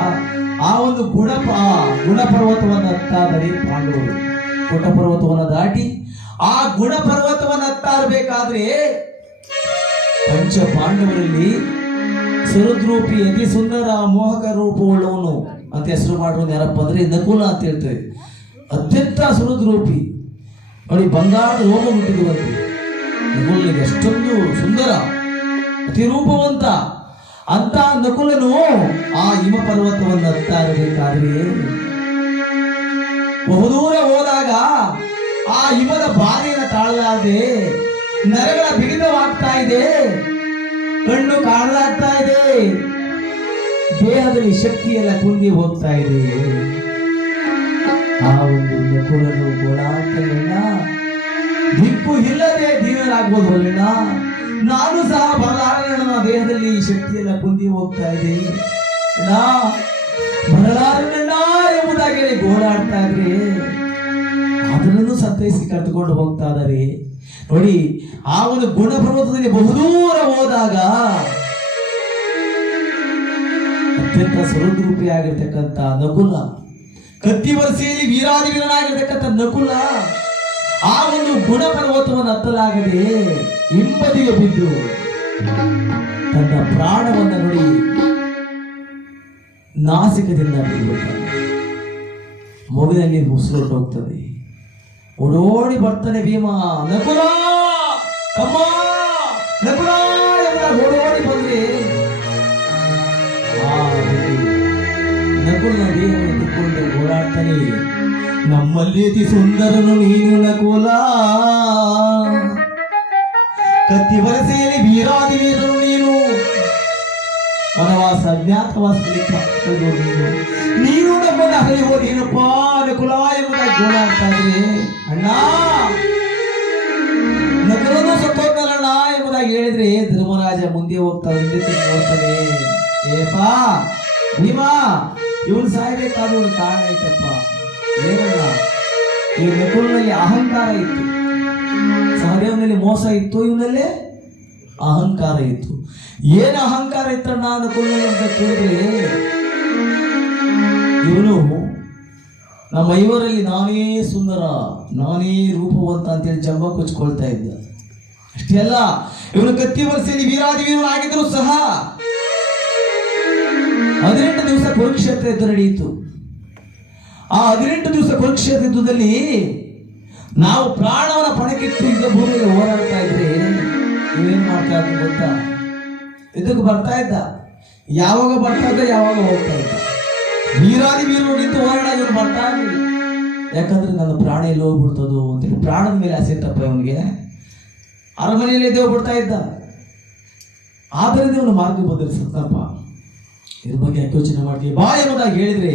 ಆ ಒಂದು ಗುಣಪರ್ವತವನ್ನು ಹತ್ತಾದರೆ ಪಾಂಡವರು ಗುಣಪರ್ವತವನ್ನು ದಾಟಿ ಆ ಗುಣಪರ್ವತವನ್ನು ಹತ್ತಾ ಇರಬೇಕಾದ್ರೆ ಪಂಚ ಪಾಂಡವರಲ್ಲಿ ಸುರದ್ರೂಪಿ ಅತಿ ಸುಂದರ ಮೋಹಕ ರೂಪವುಳ್ಳವನು ಅಂತ ಹೆಸರು ಮಾಡುವನು ಯಾರಪ್ಪ ಅಂದ್ರೆ ನಕುಲ ಅಂತ ಹೇಳ್ತೇವೆ. ಅತ್ಯಂತ ಸುರದ್ರೂಪಿ ನೋಡಿ, ಬಂಗಾರದ ರೋಮ ಹುಟ್ಟಿರುವಂತೆ ನಕುಲನಿಗೆ ಅಷ್ಟೊಂದು ಸುಂದರ ಅತಿ ರೂಪವಂತ ಅಂತ ನಕುಲನು ಆ ಹಿಮ ಪರ್ವತವನ್ನು ಹತ್ತಾ ಇರಬೇಕಾದ್ರೆ ಬಹುದೂರ ಹೋದಾಗ ಆ ಹಿಮದ ಬಾಧೆಯನ್ನು ತಾಳಲಾರದೆ ನರಗಳ ಬಿಗಿತವಾಗ್ತಾ ಇದೆ, ಕಣ್ಣು ಕಾಣಲಾಗ್ತಾ ಇದೆ, ದೇಹದಲ್ಲಿ ಶಕ್ತಿ ಎಲ್ಲ ಕುಂದಿ ಹೋಗ್ತಾ ಇದೆ. ಆ ಒಂದು ನಕುಲನು ಗೋಳಾಡ್ತಾನೆಣ್ಣ, ದಿಕ್ಕು ಇಲ್ಲದೆ ದೀನರಾಗ್ಬೋದಲ್ಲ, ನಾನು ಸಹ ಬರಲಾರಣ, ದೇಹದಲ್ಲಿ ಶಕ್ತಿ ಎಲ್ಲ ಕುಂದಿ ಹೋಗ್ತಾ ಇದೆ, ಬರಲಾರಣ್ಣ ಎಂಬುದಾಗಿ ಹೇಳಿ ಗೋಳಾಡ್ತಾ ಇದ್ರೆ ಅದನ್ನು ಸಂತೈಸಿ ಕರೆದುಕೊಂಡು ಹೋಗ್ತಾ ಇದ್ದಾರೆ. ನೋಡಿ, ಆ ಒಂದು ಗುಣಪರ್ವತದಲ್ಲಿ ಬಹುದೂರ ಹೋದಾಗ ಅತ್ಯಂತ ಸ್ವರೂಪಿಯಾಗಿರ್ತಕ್ಕಂಥ ನಕುಲ, ಕತ್ತಿ ವರಸೆಯಲ್ಲಿ ವೀರಾದಿ ವೀರನಾಗಿರ್ತಕ್ಕಂಥ ನಕುಲ ಆ ಒಂದು ಗುಣಪರ್ವತವನ್ನು ಹತ್ತಲಾಗದೆ ಹಿಂಬದಿಗೆ ಬಿದ್ದು ತನ್ನ ಪ್ರಾಣವನ್ನು ನೋಡಿ ನಾಸಿಕದಿಂದ ಬಿಡುತ್ತಾನೆ. ಮಗುವಿನಲ್ಲಿ ಉಸಿರು ಹೋಗ್ತದೆ. ಓಡೋಡಿ ಬರ್ತಾನೆ ಭೀಮ, ನಕುಲ ತಮ್ಮ ನಕುಲ ಓಡೋಡಿ ಬಂದ್ರೆ ನಕುಲನ ದೇಹವನ್ನು ತಿಕ್ಕೊಂಡು ಓಡಾಡ್ತಾನೆ. ನಮ್ಮಲ್ಲಿ ಅತಿ ಸುಂದರನು ನೀನು ನಕುಲ, ಕತ್ತಿ ವರಸೆಯಲ್ಲಿ ವೀರಾದಿ ವೀರನು ನೀನು, ವನವಾಸ ಅಜ್ಞಾತವಾಸದಲ್ಲಿ ನೀನು ನಮ್ಮನ್ನ ಹರಿ ಹೋದೇನಪ್ಪ ನಕುಲ ಎಂಬುದಾಗಿ ಗೋಳಾಡ್ತಾ ಇದ್ರೆ, ಅಣ್ಣ ನಕುಲನು ಸತ್ತೋದ್ನಲ್ಲಣ್ಣ ಎಂಬುದಾಗಿ ಹೇಳಿದ್ರೆ ಧರ್ಮರಾಜ ಮುಂದೆ ಹೋಗ್ತಾನೆ, ಹಿಂದೆ ನೋಡ್ತಾನೆ. ಏಪಾ ಭೀಮಾ, ಇವನು ಸಾಯ್ಬೇಕಾದ ಒಂದು ಕಾರಣ ಐತಪ್ಪ. ಏನಲ್ಲ, ಈ ನಕುಲನಲ್ಲಿ ಅಹಂಕಾರ ಇತ್ತು, ಸಹದೇವನಲ್ಲಿ ಮೋಸ ಇತ್ತು, ಇವನಲ್ಲೇ ಅಹಂಕಾರ ಇತ್ತು. ಏನು ಅಹಂಕಾರ ಇತ್ತಣ್ಣ ನಕುಲನಲ್ಲಿ ಅಂತ ಕೇಳಿದ್ರೆ, ಇವನು ನಮ್ಮ ಐವರಲ್ಲಿ ನಾನೇ ಸುಂದರ, ನಾನೇ ರೂಪವಂತ ಅಂತೇಳಿ ಜಂಬ ಕೊಚ್ಕೊಳ್ತಾ ಇದ್ದ. ಅಷ್ಟೇ ಅಲ್ಲ, ಇವನು ಕತ್ತಿ ವರಸೆಯಲ್ಲಿ ವೀರಾದಿ ವೀರನು ಆಗಿದ್ರು ಸಹ 18 ದಿವಸ ಕುರುಕ್ಷೇತ್ರ ಯುದ್ಧ ನಡೆಯಿತು. ಆ 18 ದಿವಸ ಕುರುಕ್ಷೇತ್ರ ಯುದ್ಧದಲ್ಲಿ ನಾವು ಪ್ರಾಣವನ್ನ ಪಣಕ್ಕಿಟ್ಟು ಯುದ್ಧ ಭೂಮಿಗೆ ಹೋರಾಡ್ತಾ ಇದ್ರೆ ಇವೇನ್ ಮಾಡ್ತಾ ಇದ್ದ ಗೊತ್ತಾ? ಇದಕ್ಕೆ ಬರ್ತಾ ಇದ್ದ, ಯಾವಾಗ ಬರ್ತಾ ಇದ್ದ, ಯಾವಾಗ ಹೋಗ್ತಾ ಇದ್ದ. ವೀರಾದಿ ವೀರರು ನಿಂತು ಹೋರಾಡ ಇವನು ಬರ್ತಾ ಇರಲಿಲ್ಲ. ಯಾಕಂದ್ರೆ ನನ್ನ ಪ್ರಾಣ ಎಲ್ಲಿ ಹೋಗ್ಬಿಡ್ತದೋ ಅಂತೇಳಿ ಪ್ರಾಣದ ಮೇಲೆ ಆಸೆ ತಪ್ಪ ಇವನಿಗೆ. ಅರಮನೆಯಲ್ಲಿ ಎದ್ದು ಹೋಗ್ಬಿಡ್ತಾ ಇದ್ದ. ಆದ್ದರಿಂದ ಇವನು ಮಾರ್ಗ ಬದಲಿಸತ್ತಪ್ಪ. ಇದ್ರ ಬಗ್ಗೆ ಯಾಕೆ ಯೋಚನೆ ಮಾಡ್ತೀವಿ? ಬಾ ಎಂಬುದಾಗಿ ಹೇಳಿದ್ರೆ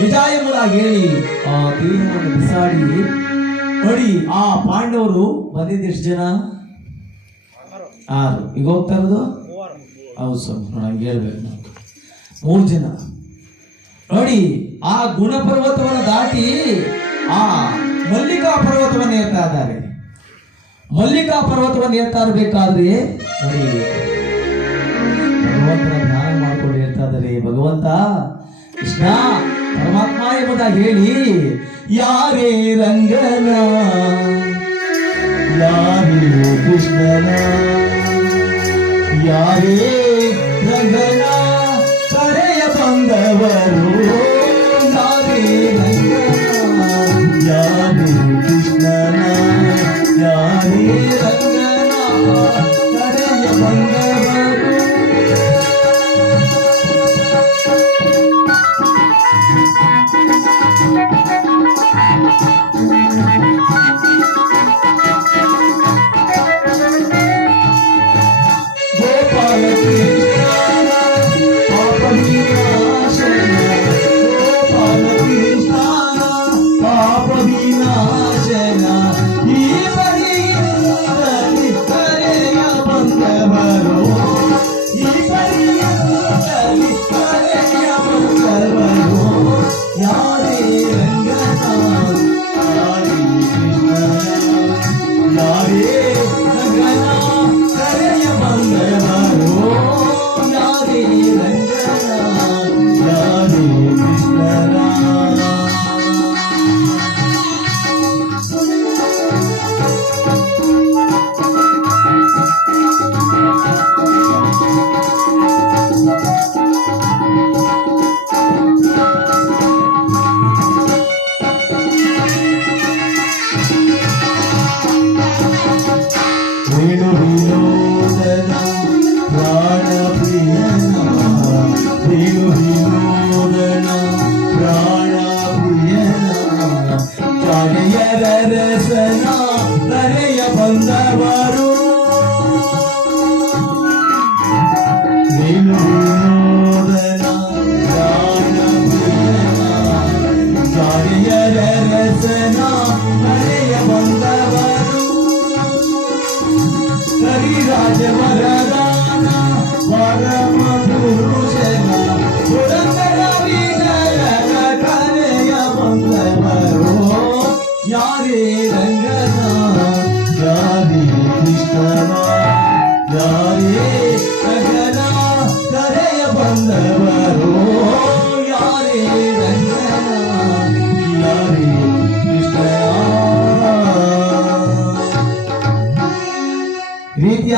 ನಿಜ ಎಂಬುದಾಗಿ ಹೇಳಿ ಆ ದೇಹವನ್ನು ಬಿಸಾಡಿ ನೋಡಿ. ಆ ಪಾಂಡವರು ಬಂದಿದ್ದು ಎಷ್ಟು ಜನ? 6. ಈಗ ಹೋಗ್ತಾ ಇರೋದು ಹೌದು ಸರ್, ನಂಗೆ ಹೇಳ್ಬೇಕು, 3 ಜನ ನೋಡಿ. ಆ ಗುಣಪರ್ವತವನ್ನು ದಾಟಿ ಆ ಮಲ್ಲಿಕಾ ಪರ್ವತವನ್ನು ಏರ್ತಾ ಇದ್ದಾರೆ. ಮಲ್ಲಿಕಾ ಪರ್ವತವನ್ನು ಏರ್ತಾ ಇರಬೇಕಾದ್ರೆ ನೋಡಿ ಭಗವಂತನ ಧ್ಯಾನ ಮಾಡ್ಕೊಂಡು ಹೇಳ್ತಾ ಇದ್ದಾರೆ. ಭಗವಂತ ಕೃಷ್ಣ ಪರಮಾತ್ಮ ಎಂಬುದಾಗಿ ಹೇಳಿ, ಯಾರೇ ರಂಗನ ಯಾರೇ ಕೃಷ್ಣನ, ಯಾರೇ ರಂಗನ ಕರೆಯ ಬಂದವರು, ಯಾರೇ ರಂಗನ ಯಾರೇ ಕೃಷ್ಣನ, ಯಾರೇ ರಂಗನ ಕರೆಯ ಬಂದವರು. ಗೋಪಾಲ ಕೃಷ್ಣ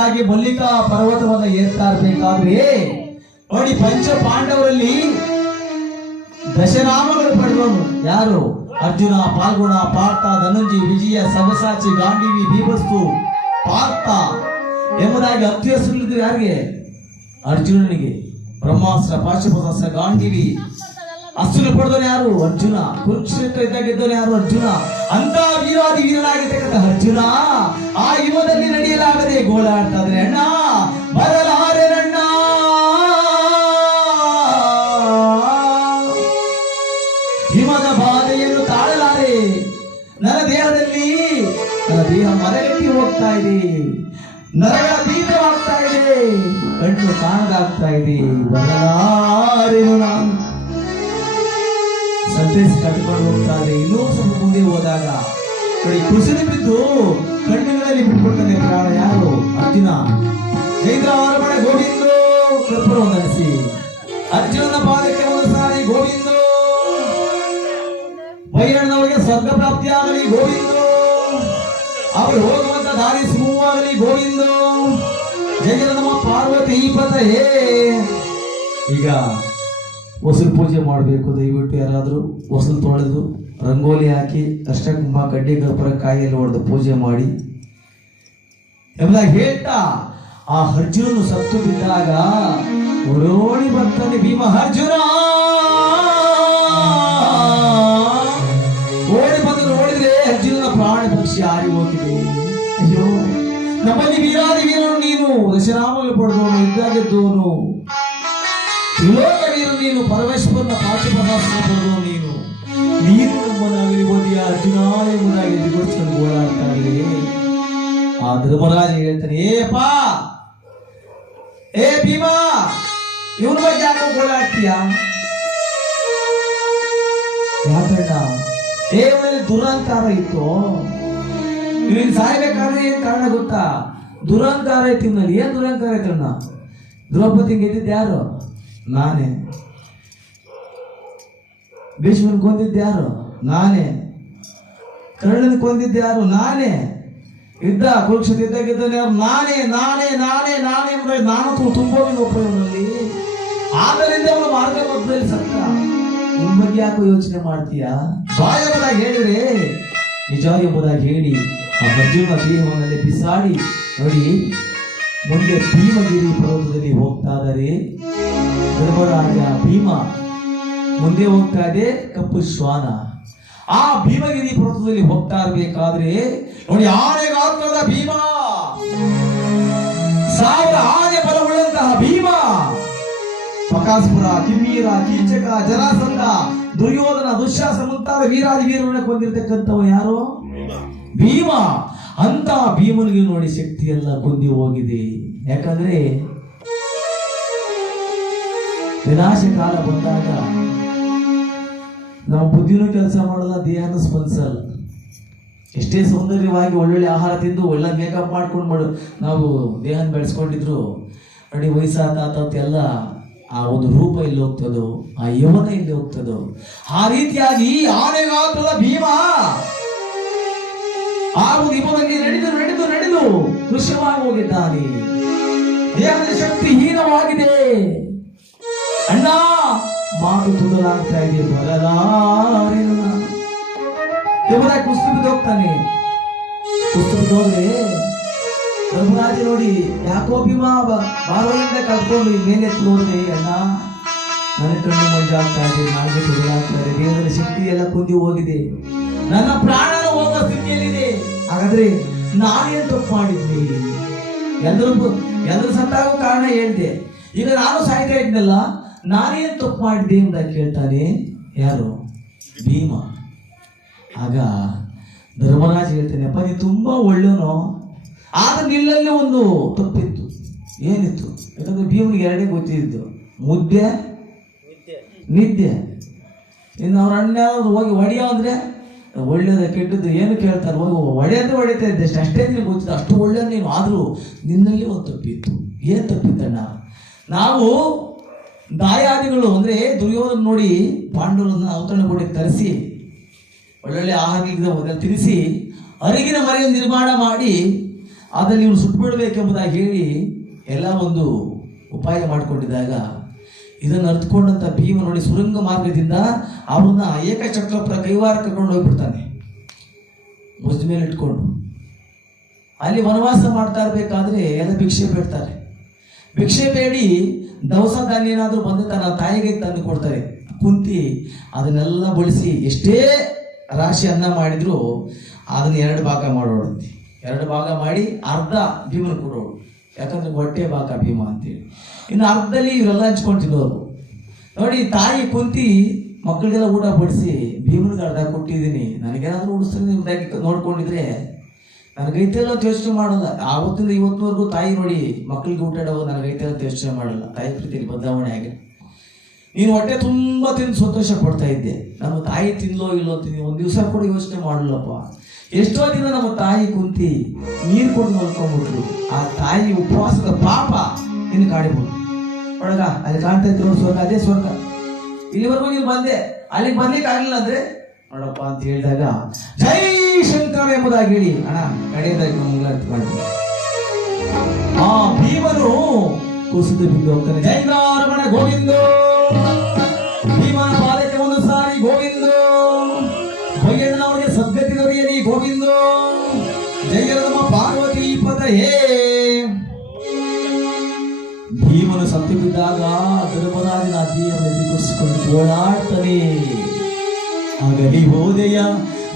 ರೀತಿಯಾಗಿ ಮಲ್ಲಿಕಾ ಪರ್ವತವನ್ನ ಏರ್ತಾ ಇರ್ಬೇಕಾದ್ರೆ ನೋಡಿ ಪಂಚ ಪಾಂಡವರಲ್ಲಿ ದಶನಾಮಗಳು ಪಡೆದವನು ಯಾರು? ಅರ್ಜುನ, ಪಾಲ್ಗುಣ, ಪಾರ್ಥ, ಧನಂಜಿ, ವಿಜಯ, ಸಬಸಾಚಿ, ಗಾಂಡೀವಿ, ಭೀಮಸ್ತು, ಪಾರ್ಥ ಎಂಬುದಾಗಿ 10 ಹೆಸರುಗಳಿದ್ರು. ಯಾರಿಗೆ? ಅರ್ಜುನನಿಗೆ. ಬ್ರಹ್ಮಾಸ್ತ್ರ, ಪಾಶುಪತಾಸ್ತ್ರ, ಗಾಂಡೀವಿ ಅಸ್ತ್ರ ಪಡೆದವನು ಯಾರು? ಅರ್ಜುನ. ಕುರುಕ್ಷೇತ್ರ ಇದ್ದಾಗಿದ್ದವನು ಯಾರು? ಅರ್ಜುನ. ಅಂತ ವೀರಾದಿ ವೀರನಾಗಿರ್ತಕ್ಕಂಥ ಅರ್ಜುನ ಆ ಯುವದಲ್ಲಿ ನಡೆಯಲಾಗದೆ ಗೋಳಾಡ್ತಾ ಇದ್ರೆ, ಅಣ್ಣ ಬರಲಾರೆನಣ್ಣ, ಹಿಮದ ಬಾಧೆಯನ್ನು ತಾಳಲಾರೆ, ನನ್ನ ದೇಹದಲ್ಲಿ ನನ್ನ ದೇಹ ಮರಗಟ್ಟಿ ಹೋಗ್ತಾ ಇದೆ, ನರಗಳ ಬೀಜವಾಗ್ತಾ ಇದೆ, ಕಣ್ಣು ಕಾಣದಾಗ್ತಾ ಇದೆ, ಬರಲಾರೆನು ನಾನು. ಸಂತೈಸಿ ಕಟ್ಟಿಕೊಂಡು ಹೋಗ್ತಾ ಇದೆ. ಇನ್ನೂ ಸ್ವಲ್ಪ ಮುಂದೆ ಹೋದಾಗ ನೋಡಿ ಕುಸಿದು ಬಿದ್ದು ಕಣ್ಣುಗಳಲ್ಲಿ ಬಿಟ್ಕೊಳ್ತಾನೆ ಪ್ರಾಣ. ಯಾರು? ಅರ್ಜುನ. ಜೈದ್ರವರಮಣ ಗೋವಿಂದೋ ಕರ್ಪೂರ ವಂದನಿಸಿ ಅರ್ಜುನನ ಪಾದಕ್ಕೆ ಒಂದು ಸಾರಿ ಗೋವಿಂದೋ, ಬೈರಣ್ಣನವರಿಗೆ ಸ್ವರ್ಗ ಪ್ರಾಪ್ತಿಯಾಗಲಿ ಗೋವಿಂದೋ, ಅವರು ಹೋಗುವಂತ ದಾರಿ ಸುಮೂವಾಗಲಿ ಗೋವಿಂದೋ, ಜಯ ನಮ್ಮ ಪಾರ್ವತಿ ಪತಯೇ. ಈಗ ಹೊಸಲು ಪೂಜೆ ಮಾಡಬೇಕು. ದಯವಿಟ್ಟು ಯಾರಾದರೂ ಹೊಸಲು ತೊಳೆದು ರಂಗೋಲಿ ಹಾಕಿ ಕಷ್ಟ ಕುಂಭ ಕಡ್ಡಿ ಕರ್ಪೂರ ಕಾಯಿಯಲ್ಲಿ ಹೊಡೆದು ಪೂಜೆ ಮಾಡಿ ಎಂಬುದಾಗಿ ಹೇಳ್ತಾ ಆ ಅರ್ಜುನನು ಸತ್ತು ಬಿದ್ದಾಗ ಓಡೋಡಿ ಬರ್ತಾನೆ ಭೀಮ. ಅರ್ಜುನ ಓಡಿ ಬಂದು ನೋಡಿದ್ರೆ ಅರ್ಜುನನ ಪ್ರಾಣ ಪಕ್ಷಿ ಹಾರಿ ಹೋಗಿದೆ. ಅಯ್ಯೋ, ನಮ್ಮಲ್ಲಿ ವೀರಾದಿ ವೀರನು ನೀನು, ದಶನಾಮಗಳು ಪಡೆದವನು, ಇದ್ದಾಗಿದ್ದವನು, ತ್ರಿಲೋಕ ವೀರನು ನೀನು, ಪರಮೇಶ್ವರನ ಪಾಶುಪತಾಸ್ತ್ರ ಪಡೆದವನು ನೀನು, ನೀನು ನಮ್ಮನ್ನಾಗಲಿ ಓದಿಯ ಅರ್ಜುನ ಎಂಬುದಾಗಿ ಎದುರಿಸ್ಕೊಂಡು ಓಡಾಡ್ತಾ ಇರಲಿ. ಆ ಧರ್ಮರಾಜ ಹೇಳ್ತಾನೆ, ಏಪಾ ಏ ಭೀಮಾ, ಇವನ ಬಗ್ಗೆ ಯಾಕೋ ಓಡಾಡ್ತೀಯ? ಯಾಕಣ್ಣ? ಇವನಲ್ಲಿ ದುರಹಂಕಾರ ಇತ್ತು. ಇವನ್ ಸಾಯ್ಬೇಕಾದ್ರೆ ಏನ್ ಕಾರಣ ಗೊತ್ತಾ? ದುರಹಂಕಾರ ಐತಿ ಇವನಲ್ಲಿ. ಏನ್ ದುರಹಂಕಾರ ಐತಣ್ಣ? ದ್ರೌಪದಿ ಗೆದ್ದಿದ್ದು ಯಾರು? ನಾನೇ. ಭೀಷ್ಮನ್ ಕೊಂದಿದ್ದು ಯಾರು? ನಾನೇ. ಕರ್ಣನ್ ಕೊಂದಿದ್ದು ಯಾರು? ನಾನೇ. ಯುದ್ಧ ಕುರುಕ್ಷೇತ್ರ ಯುದ್ಧ ಗೆದ್ದವನು ಯಾರು? ನಾನೇ ನಾನೇ ನಾನೇ ನಾನೇ ಅಂದ್ರೆ ನಾನು ತುಂಬೋಗಿ ಒಪ್ಪಲ್ಲಿ. ಆದ್ದರಿಂದ ಅವನು ಮಾರ್ಗ ಮಧ್ಯದಲ್ಲಿ ಸತ್ತ. ನಿಮ್ಮ ಬಗ್ಗೆ ಯಾಕೋ ಯೋಚನೆ ಮಾಡ್ತೀಯ? ಬಾಯ ಎಂಬುದಾಗಿ ಹೇಳಿದ್ರೆ ನಿಜ ಎಂಬುದಾಗಿ ಹೇಳಿ ಆ ಅರ್ಜುನ ದೇಹವನ್ನಲ್ಲಿ ಬಿಸಾಡಿ ನೋಡಿ ಮುಂದೆ ಭೀಮಗಿರಿ ಪರ್ವತದಲ್ಲಿ ಹೋಗ್ತಾ ಇದ್ದಾರೆ. ಧರ್ಮರಾಜ ಭೀಮ ಮುಂದೆ ಹೋಗ್ತಾ ಇದೆ, ಕಪ್ಪು ಶ್ವಾನ. ಆ ಭೀಮಗಿರಿ ಪರ್ವತದಲ್ಲಿ ಹೋಗ್ತಾ ಇರ್ಬೇಕಾದ್ರೆ ನೋಡಿ ಆನೆ ಗಾತ್ರದ ಭೀಮ, 1000 ಆನೆ ಬಲವುಳ್ಳಂತಹ ಭೀಮ, ಬಕಾಸುರ, ಕಿಮ್ಮೀರ, ಕೀಚಕ, ಜರಾಸಂಧ, ದುರ್ಯೋಧನ, ದುಶ್ಯಾಸನ ಮುಂತಾದ ವೀರಾದಿ ವೀರರನ್ನ ಕೊಂದಿರ್ತಕ್ಕಂಥವ ಯಾರು? ಭೀಮ. ಅಂತ ಭೀಮನಿಗೆ ನೋಡಿ ಶಕ್ತಿ ಎಲ್ಲ ಕುಂದಿ ಹೋಗಿದೆ. ಯಾಕಂದ್ರೆ ವಿನಾಶ ಕಾಲ ಬಂದಾಗ ನಾವು ಬುದ್ಧಿನೂ ಕೆಲಸ ಮಾಡಲ್ಲ, ದೇಹನೂ ಸ್ಪಂದಿಸಲ್ಲ. ಎಷ್ಟೇ ಸೌಂದರ್ಯವಾಗಿ ಒಳ್ಳೊಳ್ಳೆ ಆಹಾರ ತಿಂದು ಒಳ್ಳೆ ಮೇಕಪ್ ಮಾಡ್ಕೊಂಡು ನಾವು ದೇಹನ ಬೆಳೆಸ್ಕೊಂಡಿದ್ರು ನೋಡಿ ವಯಸ್ಸಾದ ಎಲ್ಲ ಆ ಒಂದು ರೂಪ ಇಲ್ಲಿ ಹೋಗ್ತದೋ, ಆ ಯೌವನ ಇಲ್ಲಿ ಹೋಗ್ತದೋ. ಆ ರೀತಿಯಾಗಿ ಆನೆಗಾತ್ರದ ಭೀಮ ಆ ಒಂದು ಯುವನಿಗೆ ನಡೆದು ನಡೆದು ನಡೆದು ಕೃಶವಾಗಿ ಹೋಗಿದ್ದಾನೆ. ದೇಹದ ಶಕ್ತಿ ಹೀನವಾಗಿದೆ. ಅಣ್ಣ ಮಾತು ತುಡಲಾಗ್ತಾ ಇದೆ, ಬರಲಾರೇನು ಎಂಬುದಾಗಿ ಕುಸ್ತು ಬಿದ್ದೋಗ್ತಾನೆ. ಕುಸ್ತು ಬಿದ್ದೋದ್ರೆ ಧರ್ಮರಾಜ ನೋಡಿ ಯಾಕೋ ಭೀಮ ಬಾರದಿಂದ ಕಲ್ತ್ಕೊಂಡು ಮೇಲೆ ನೋಡಿದೆ, ಅಣ್ಣ ನನ್ನ ಕಣ್ಣು ಮಂಜಾಗ್ತಾ ಇದೆ, ನಾಲ್ಗೆ ತುಡಲಾಗ್ತಾ ಇದೆ, ದೇಹದ ಶಕ್ತಿ ಎಲ್ಲ ಕುಂದಿ ಹೋಗಿದೆ, ನನ್ನ ಪ್ರಾಣ ಹೋಗೋ ಸ್ಥಿತಿಯಲ್ಲಿದೆ. ಹಾಗಾದ್ರೆ ನಾನೇನು ತಪ್ಪು ಮಾಡಿದ್ವಿ? ಎಲ್ಲರೂ ಸತ್ತಾಗೋ ಕಾರಣ ಹೇಳ್ದೆ, ಈಗ ನಾನು ಸಾಯ್ತಾ ಇದ್ನಲ್ಲ, ನಾನೇನು ತಪ್ಪು ಮಾಡಿದ್ದೆ ಎಂಬುದಾಗಿ ಕೇಳ್ತಾನೆ ಯಾರು? ಭೀಮ. ಆಗ ಧರ್ಮರಾಜ ಹೇಳ್ತಾನೆ, ಅಪ್ಪ ನೀನು ತುಂಬಾ ಒಳ್ಳೆಯವನು, ಆದ್ರೆ ನಿಲ್ಲಲ್ಲಿ ಒಂದು ತಪ್ಪಿತ್ತು. ಏನಿತ್ತು? ಯಾಕಂದ್ರೆ ಭೀಮನಿಗೆ ಎರಡೇ ಗೊತ್ತಿದ್ದು, ಮುದ್ದೆ ನಿದ್ದೆ. ಇನ್ನು ಅವ್ರ ಅಣ್ಣ ಹೋಗಿ ಹೊಡಿಯೋ ಅಂದ್ರೆ ಒಳ್ಳೇದ ಕೆಟ್ಟದ್ದು ಏನು ಕೇಳ್ತಾರೆ, ಹೋಗಿ ಹೊಡೆಯೋದು ಹೊಡಿತಾ ಇದ್ದೆ ಅಷ್ಟೇ ನಿನಗೆ ಗೊತ್ತಿತ್ತು, ಅಷ್ಟು ಒಳ್ಳೆಯ ನೀನು. ಆದರೂ ನಿನ್ನಲ್ಲಿ ಒಂದು ತಪ್ಪಿತ್ತು. ಏನು ತಪ್ಪಿತ್ತಣ್ಣ? ನಾವು ದಾಯಾದಿಗಳು ಅಂದ್ರೆ ದುರ್ಯೋಧನ ನೋಡಿ ಪಾಂಡವರನ್ನ ಔತಣಗೋಡೆಗೆ ತರಿಸಿ ಒಳ್ಳೊಳ್ಳೆ ಆಹಾರ ತಿನ್ನಿಸಿ ಅರಿಗಿನ ಮನೆಯನ್ನು ನಿರ್ಮಾಣ ಮಾಡಿ ಅದ್ರಲ್ಲಿ ಇವನು ಸುಟ್ಬಿಡ್ಬೇಕೆಂಬುದಾಗಿ ಹೇಳಿ ಎಲ್ಲ ಒಂದು ಉಪಾಯ ಮಾಡಿಕೊಂಡಿದ್ದಾಗ ಇದನ್ನು ಅರ್ಥಕೊಂಡಂತ ಭೀಮ ನೋಡಿ ಸುರಂಗ ಮಾರ್ಗದಿಂದ ಅವ್ರನ್ನ ಏಕಚಕ್ರಪುರ ಕೈವಾರ ಕರ್ಕೊಂಡು ಹೋಗ್ಬಿಡ್ತಾನೆ, ಭುಜದ ಮೇಲೆ ಇಟ್ಕೊಂಡು. ಅಲ್ಲಿ ವನವಾಸ ಮಾಡ್ತಾ ಇರ್ಬೇಕಾದ್ರೆ ಎಲ್ಲ ಭಿಕ್ಷೆ ಬೇಡ್ತಾರೆ. ಭಿಕ್ಷೆ ಬೇಡಿ ದವಸ ಧಾನ್ಯ ಏನಾದರೂ ಬಂದು ತನ್ನ ತಾಯಿಗೆ ತಂದು ಕೊಡ್ತಾರೆ. ಕುಂತಿ ಅದನ್ನೆಲ್ಲ ಬಳಸಿ ಎಷ್ಟೇ ರಾಶಿ ಅನ್ನ ಮಾಡಿದ್ರು ಅದನ್ನ 2 ಭಾಗ ಮಾಡೋಳಂತೆ. 2 ಭಾಗ ಮಾಡಿ ಅರ್ಧ ಭೀಮನ ಕೊಡೋಳು, ಯಾಕಂದ್ರೆ ಹೊಟ್ಟೆ ಭಾಗ ಭೀಮ ಅಂತೇಳಿ. ಇನ್ನು ಅರ್ಧದಲ್ಲಿ ಇವರೆಲ್ಲ ಹಂಚ್ಕೊಂಡು ತಿನ್ನೋರು. ನೋಡಿ, ತಾಯಿ ಕುಂತಿ ಮಕ್ಕಳಿಗೆಲ್ಲ ಊಟ ಬಡಿಸಿ ಭೀಮನಿಗೆ ಅರ್ಧ ಕೊಟ್ಟಿದ್ದೀನಿ, ನನಗೇನಾದ್ರೂ ಉಡಿಸ್ತೀನಿ ನೋಡ್ಕೊಂಡಿದ್ರೆ ನನಗೈತೆಲ್ಲ ಯೋಚನೆ ಮಾಡಲ್ಲ. ಆವತ್ತಿಂದ ಇವತ್ತಿನವರೆಗೂ ತಾಯಿ ನೋಡಿ ಮಕ್ಕಳಿಗೆ ಊಟ ಇಡೋದು ನನಗೈತೆಲ್ಲ ಯೋಚನೆ ಮಾಡಲ್ಲ. ತಾಯಿ ಪ್ರೀತಿಯಲ್ಲಿ ಬದಲಾವಣೆ ಆಗಿದೆ. ನೀನು ಹೊಟ್ಟೆ ತುಂಬ ತಿಂದು ಸಂತೋಷ ಪಡ್ತಾ ಇದ್ದೆ, ನಮ್ಮ ತಾಯಿ ತಿನ್ಲೋ ಇಲ್ಲೋ ತಿಂದು ಒಂದು ದಿವಸ ಕೂಡ ಯೋಚನೆ ಮಾಡಲ್ಲಪ್ಪ. ಎಷ್ಟೋ ದಿನ ನಮ್ಮ ತಾಯಿ ಕುಂತಿ ನೀರು ಕೊಟ್ಟು ಮಲ್ಕೊಂಡ್ಬಿಟ್ರು. ಆ ತಾಯಿ ಉಪವಾಸದ ಪಾಪ ನಿನ್ನ ಕಾಡಿಬೋದು. ಒಳಗ ಅಲ್ಲಿ ಕಾಣ್ತಾ ಇತ್ತು ನೋಡಿ ಸ್ವರ್ಗ, ಅದೇ ಸ್ವರ್ಗ. ಇಲ್ಲಿವರೆಗೂ ನೀನು ಬಂದೆ, ಅಲ್ಲಿಗೆ ಬರ್ಲಿಕ್ಕೆ ಆಗಲಿಲ್ಲ ಅಂದ್ರೆ ನೋಡಪ್ಪ ಅಂತ ಹೇಳಿದಾಗ ಜೈ ಶಂಕರ ಎಂಬುದಾಗಿ ಹೇಳಿ ಅಣ್ಣ ಕಡೆಯದಾಗಿ ನಮ್ಗೆ ಅರ್ಥ ಮಾಡ್ತೀವಿ. ಆ ಭೀಮನು ಕುಸಿದು ಬಿದ್ದು ಹೋಗ್ತಾನೆ. ಜೈನಾರಮಣ ಗೋವಿಂದ, ಭೀಮನ ಪಾದಕ್ಕೆ ಒಂದು ಸಾರಿ ಗೋವಿಂದ, ಬಯ್ಯಣ್ಣನವರಿಗೆ ಸದ್ಗತಿ ದೊರೆಯಲಿ ಗೋವಿಂದ, ಜಯ ನಮ್ಮ ಪಾರ್ವತಿ ಪತಯೇ. ಭೀಮನು ಸತ್ತು ಬಿದ್ದಾಗ ಧರ್ಮರಾಜನ ಅಜ್ಜಿಯನ್ನು ಎದುರಿಸಿಕೊಂಡು ಓಡಾಡ್ತಾನೆ. ಆಗಲಿ ಹೋದೆಯ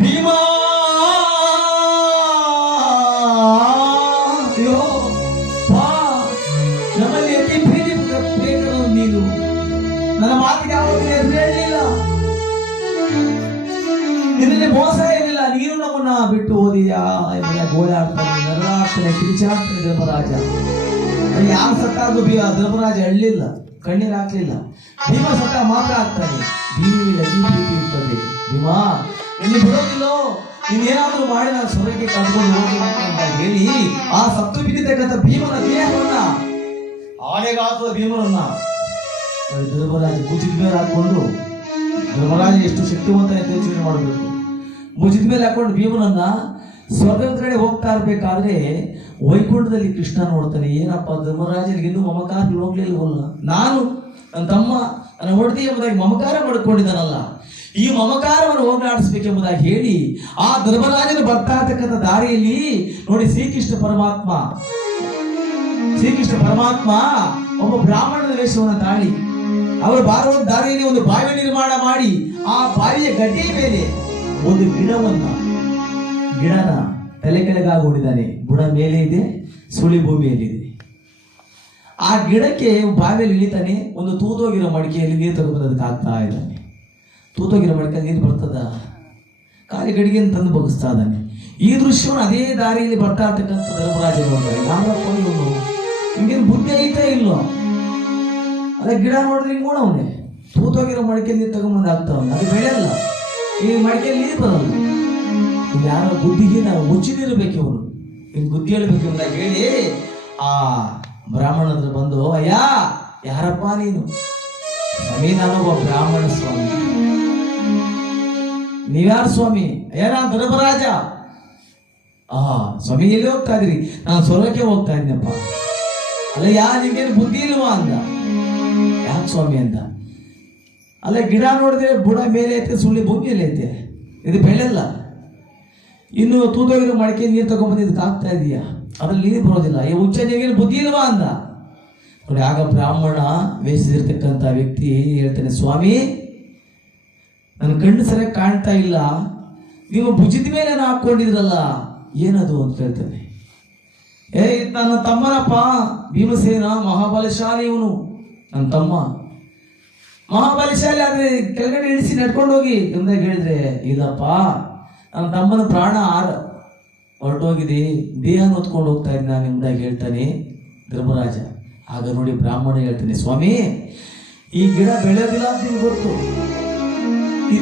ಭೀಮ, ನಮ್ಮಲ್ಲಿ ಅತಿ ಪ್ರೇಮನು ನೀನು, ನನ್ನ ಮಾತಿಗೆ ಯಾವತ್ತೂ ಎದುರೇಳಲಿಲ್ಲ, ನಿನ್ನಲ್ಲಿ ಮೋಸ ಏನಿಲ್ಲ, ನೀನು ನಮ್ಮನ್ನ ಬಿಟ್ಟು ಹೋದಿಯಾ ಎಂಬುದಾಗಿ ಗೋಳಾಡ್ತಾನೆ, ನರಳಾಡ್ತಾನೆ, ಕಿರಿಚಾಡ್ತಾನೆ ಧರ್ಮರಾಜ. ಯಾರು ಸತ್ತಾಗೂ ಧರ್ಮರಾಜ ಅಳ್ಳಿಲ್ಲ, ಕಣ್ಣೀರು ಹಾಕ್ಲಿಲ್ಲ. ಭೀಮ ಸತ್ತ ಮಾತ್ರ ಆಗ್ತಾನೆ. ಭೀಮಿಗೆ ಅತಿ ಪ್ರೀತಿ ಇರ್ತದೆ. ಭೀಮ ನಿನ್ನ ಬಿಡೋದಿಲ್ಲೋ, ನೀನೇನಾದ್ರೂ ಮಾಡಿ ನಾನು ಸ್ವರ್ಗಕ್ಕೆ ಕರ್ಕೊಂಡು ಹೋಗಬೇಕು ಅಂತ ಹೇಳಿ ಆ ಸತ್ತು ಬಿದ್ದಿರ್ತಕ್ಕಂಥ ಭೀಮನ ದೇಹವನ್ನ, ಆನೆಗಾಸದ ಭೀಮನನ್ನ ಧರ್ಮರಾಜ ಭುಜದ ಮೇಲೆ ಹಾಕೊಂಡು, ಧರ್ಮರಾಜ ಎಷ್ಟು ಶಕ್ತಿವಂತ ಅಂತ ಯೋಚನೆ ಮಾಡಬೇಕು. ಭುಜದ ಮೇಲೆ ಹಾಕೊಂಡು ಭೀಮನನ್ನ ಸ್ವರ್ಗದ ಕಡೆ ಹೋಗ್ತಾ ಇರ್ಬೇಕಾದ್ರೆ ವೈಕುಂಠದಲ್ಲಿ ಕೃಷ್ಣ ನೋಡ್ತಾನೆ. ಏನಪ್ಪ ಧರ್ಮರಾಜನಿಗೆ ಇನ್ನೂ ಮಮಕಾರ ಹೋಗ್ಲಿಲ್ವಲ್ಲ, ನಾನು ನನ್ನ ತಮ್ಮ ನನ್ನ ಹೊಡೆದಿ ಎಂಬುದಾಗಿ ಮಮಕಾರ ಮಾಡಿಕೊಂಡಿದ್ದಾನಲ್ಲ, ಈ ಮಮಕಾರವನ್ನು ಹೋಗಲಾಡಿಸ್ಬೇಕೆಂಬುದಾಗಿ ಹೇಳಿ ಆ ಧರ್ಮರಾಜನ ಬರ್ತಾ ಇರ್ತಕ್ಕಂಥ ದಾರಿಯಲ್ಲಿ ನೋಡಿ ಶ್ರೀಕೃಷ್ಣ ಪರಮಾತ್ಮ ಒಬ್ಬ ಬ್ರಾಹ್ಮಣನ ವೇಷವನ್ನು ತಾಳಿ ಅವರು ಬಾರುವ ದಾರಿಯಲ್ಲಿ ಒಂದು ಬಾವಿ ನಿರ್ಮಾಣ ಮಾಡಿ ಆ ಬಾವಿಯ ಗಡ್ಡೆಯ ಮೇಲೆ ಒಂದು ಗಿಡನ ತಲೆ ಕೆಳಗಾಗಿ ಹೊಡಿದಾನೆ. ಬುಡ ಮೇಲೆ ಇದೆ, ಸುಳಿ ಭೂಮಿಯಲ್ಲಿದೆ. ಆ ಗಿಡಕ್ಕೆ ಬಾವಿಯಲ್ಲಿ ಇಳಿತಾನೆ. ಒಂದು ತೂತೋಗಿರೋ ಮಡಿಕೆಯಲ್ಲಿ ನೀರು ತಗೊಂಡದಕ್ಕೆ ಆಗ್ತಾ ಇದ್ದಾನೆ. ತೂತೋಗಿರೋ ಮಡಿಕೆ ನೀರು ಬರ್ತದ, ಖಾಲಿ ಗಡಿಗೆಯನ್ನು ತಂದು ಬಗ್ಗಿಸ್ತಾ ಇದ್ದಾನೆ. ಈ ದೃಶ್ಯವನ್ನು ಅದೇ ದಾರಿಯಲ್ಲಿ ಬರ್ತಾ ಇರ್ತಕ್ಕಂಥ ಧರ್ಮರಾಜ ನೋಡ್ತಾರೆ. ಯಾರಪ್ಪ ಇವನು, ನಿಮ್ಗೇನು ಬುದ್ಧಿ ಐತಾ ಇಲ್ಲೋ? ಅದೇ ಗಿಡ ನೋಡಿದ್ರೆ ಹಿಂಗೆ ಅವನೇ ತೂತೋಗಿರೋ ಮಡಿಕೆ ನೀರು ತಗೊಂಬಂದು ಆಗ್ತಾವನೆ, ಅದು ಬೆಳೆಯಲ್ಲ, ಈ ಮಡಿಕೆಯಲ್ಲಿ ನೀರು ಬರಲ್ಲ. ಯಾರೋ ಬುದ್ಧಿಗೆ ನಾವು ಮುಚ್ಚಿದಿರ್ಬೇಕು, ಇವನು ಇನ್ನು ಬುದ್ಧಿ ಹೇಳ್ಬೇಕು ಅಂತ ಹೇಳಿ ಆ ಬ್ರಾಹ್ಮಣ ಹತ್ರ ಬಂದು, ಅಯ್ಯ ಯಾರಪ್ಪ ನೀನು? ಸ್ವಾಮಿ ನಾನೊಬ್ಬ ಬ್ರಾಹ್ಮಣ ಸ್ವಾಮಿ. ನೀವ್ಯಾರು ಸ್ವಾಮಿ? ಅಯ್ಯ ನಾನು ಧರ್ಮರಾಜ. ಸ್ವಾಮಿ ಎಲ್ಲಿ ಹೋಗ್ತಾ ಇದ್ರಿ? ನಾನು ಸ್ವರ್ಗಕ್ಕೆ ಹೋಗ್ತಾ ಇದ್ದೀನಪ್ಪ. ಅಲ್ಲ ನಿಮ್ಗೇನು ಬುದ್ಧಿ ಇಲ್ವಾ ಅಂದ. ಯಾಕೆ ಸ್ವಾಮಿ ಅಂತ. ಅಲ್ಲ ಗಿಡ ನೋಡಿದ್ರೆ ಬುಡ ಮೇಲೆ ಐತೆ, ಸುಳ್ಳಿ ಭೂಮಿಯಲ್ಲಿ ಐತೆ, ಇದು ಬೆಳೆಲ್ಲ. ಇನ್ನು ತೂತೋಗಿರೋ ಮಡಿಕೆ ನೀರು ತಗೊಂಡ್ಬಂದು ಇದಕ್ಕೆ ಆಗ್ತಾ ಇದೀಯಾ? ಅದ್ರಲ್ಲಿ ನೀರು ಬರೋದಿಲ್ಲ. ಈ ಹುಚ್ಚ ನಿಮಗೇನು ಬುದ್ಧಿ ಇಲ್ವಾ ಅಂದ. ನೋಡಿ ಆಗ ಬ್ರಾಹ್ಮಣ ವೇಷಿಸಿರ್ತಕ್ಕಂಥ ವ್ಯಕ್ತಿ ಹೇಳ್ತಾನೆ, ಸ್ವಾಮಿ ನನ್ನ ಕಣ್ಣು ಸರಿಯಾಗಿ ಕಾಣ್ತಾ ಇಲ್ಲ, ನೀವು ಭುಜದ ಮೇಲೆ ಹಾಕೊಂಡಿದ್ರಲ್ಲ ಏನದು ಅಂತ ಹೇಳ್ತಾನೆ. ನನ್ನ ತಮ್ಮನಪ್ಪ ಭೀಮಸೇನ, ಮಹಾಬಲಶಾಲಿ ಇವನು, ನನ್ನ ತಮ್ಮ ಮಹಾಬಲಶಾಲಿ. ಆದ್ರೆ ಕೆಳಗಡೆ ಇಳಿಸಿ ನಡ್ಕೊಂಡು ಹೋಗಿ ಎಂದಾಗ ಹೇಳಿದ್ರೆ, ಇಲ್ಲಪ್ಪ ನನ್ನ ತಮ್ಮನ ಪ್ರಾಣ ಹೊರಟೋಗಿದೆ, ದೇಹ ಹೊತ್ಕೊಂಡು ಹೋಗ್ತಾ ಇದ್ದ ನಾನು ಎಂಬುದಾಗಿ ಹೇಳ್ತಾನೆ ಧರ್ಮರಾಜ. ಆಗ ನೋಡಿ ಬ್ರಾಹ್ಮಣ ಹೇಳ್ತಾನೆ, ಸ್ವಾಮಿ ಈ ಗಿಡ ಬೆಳೆಯೋದಿಲ್ಲ ಅಂತ ನಿಮ್ಗೆ ಗೊತ್ತು, ಈ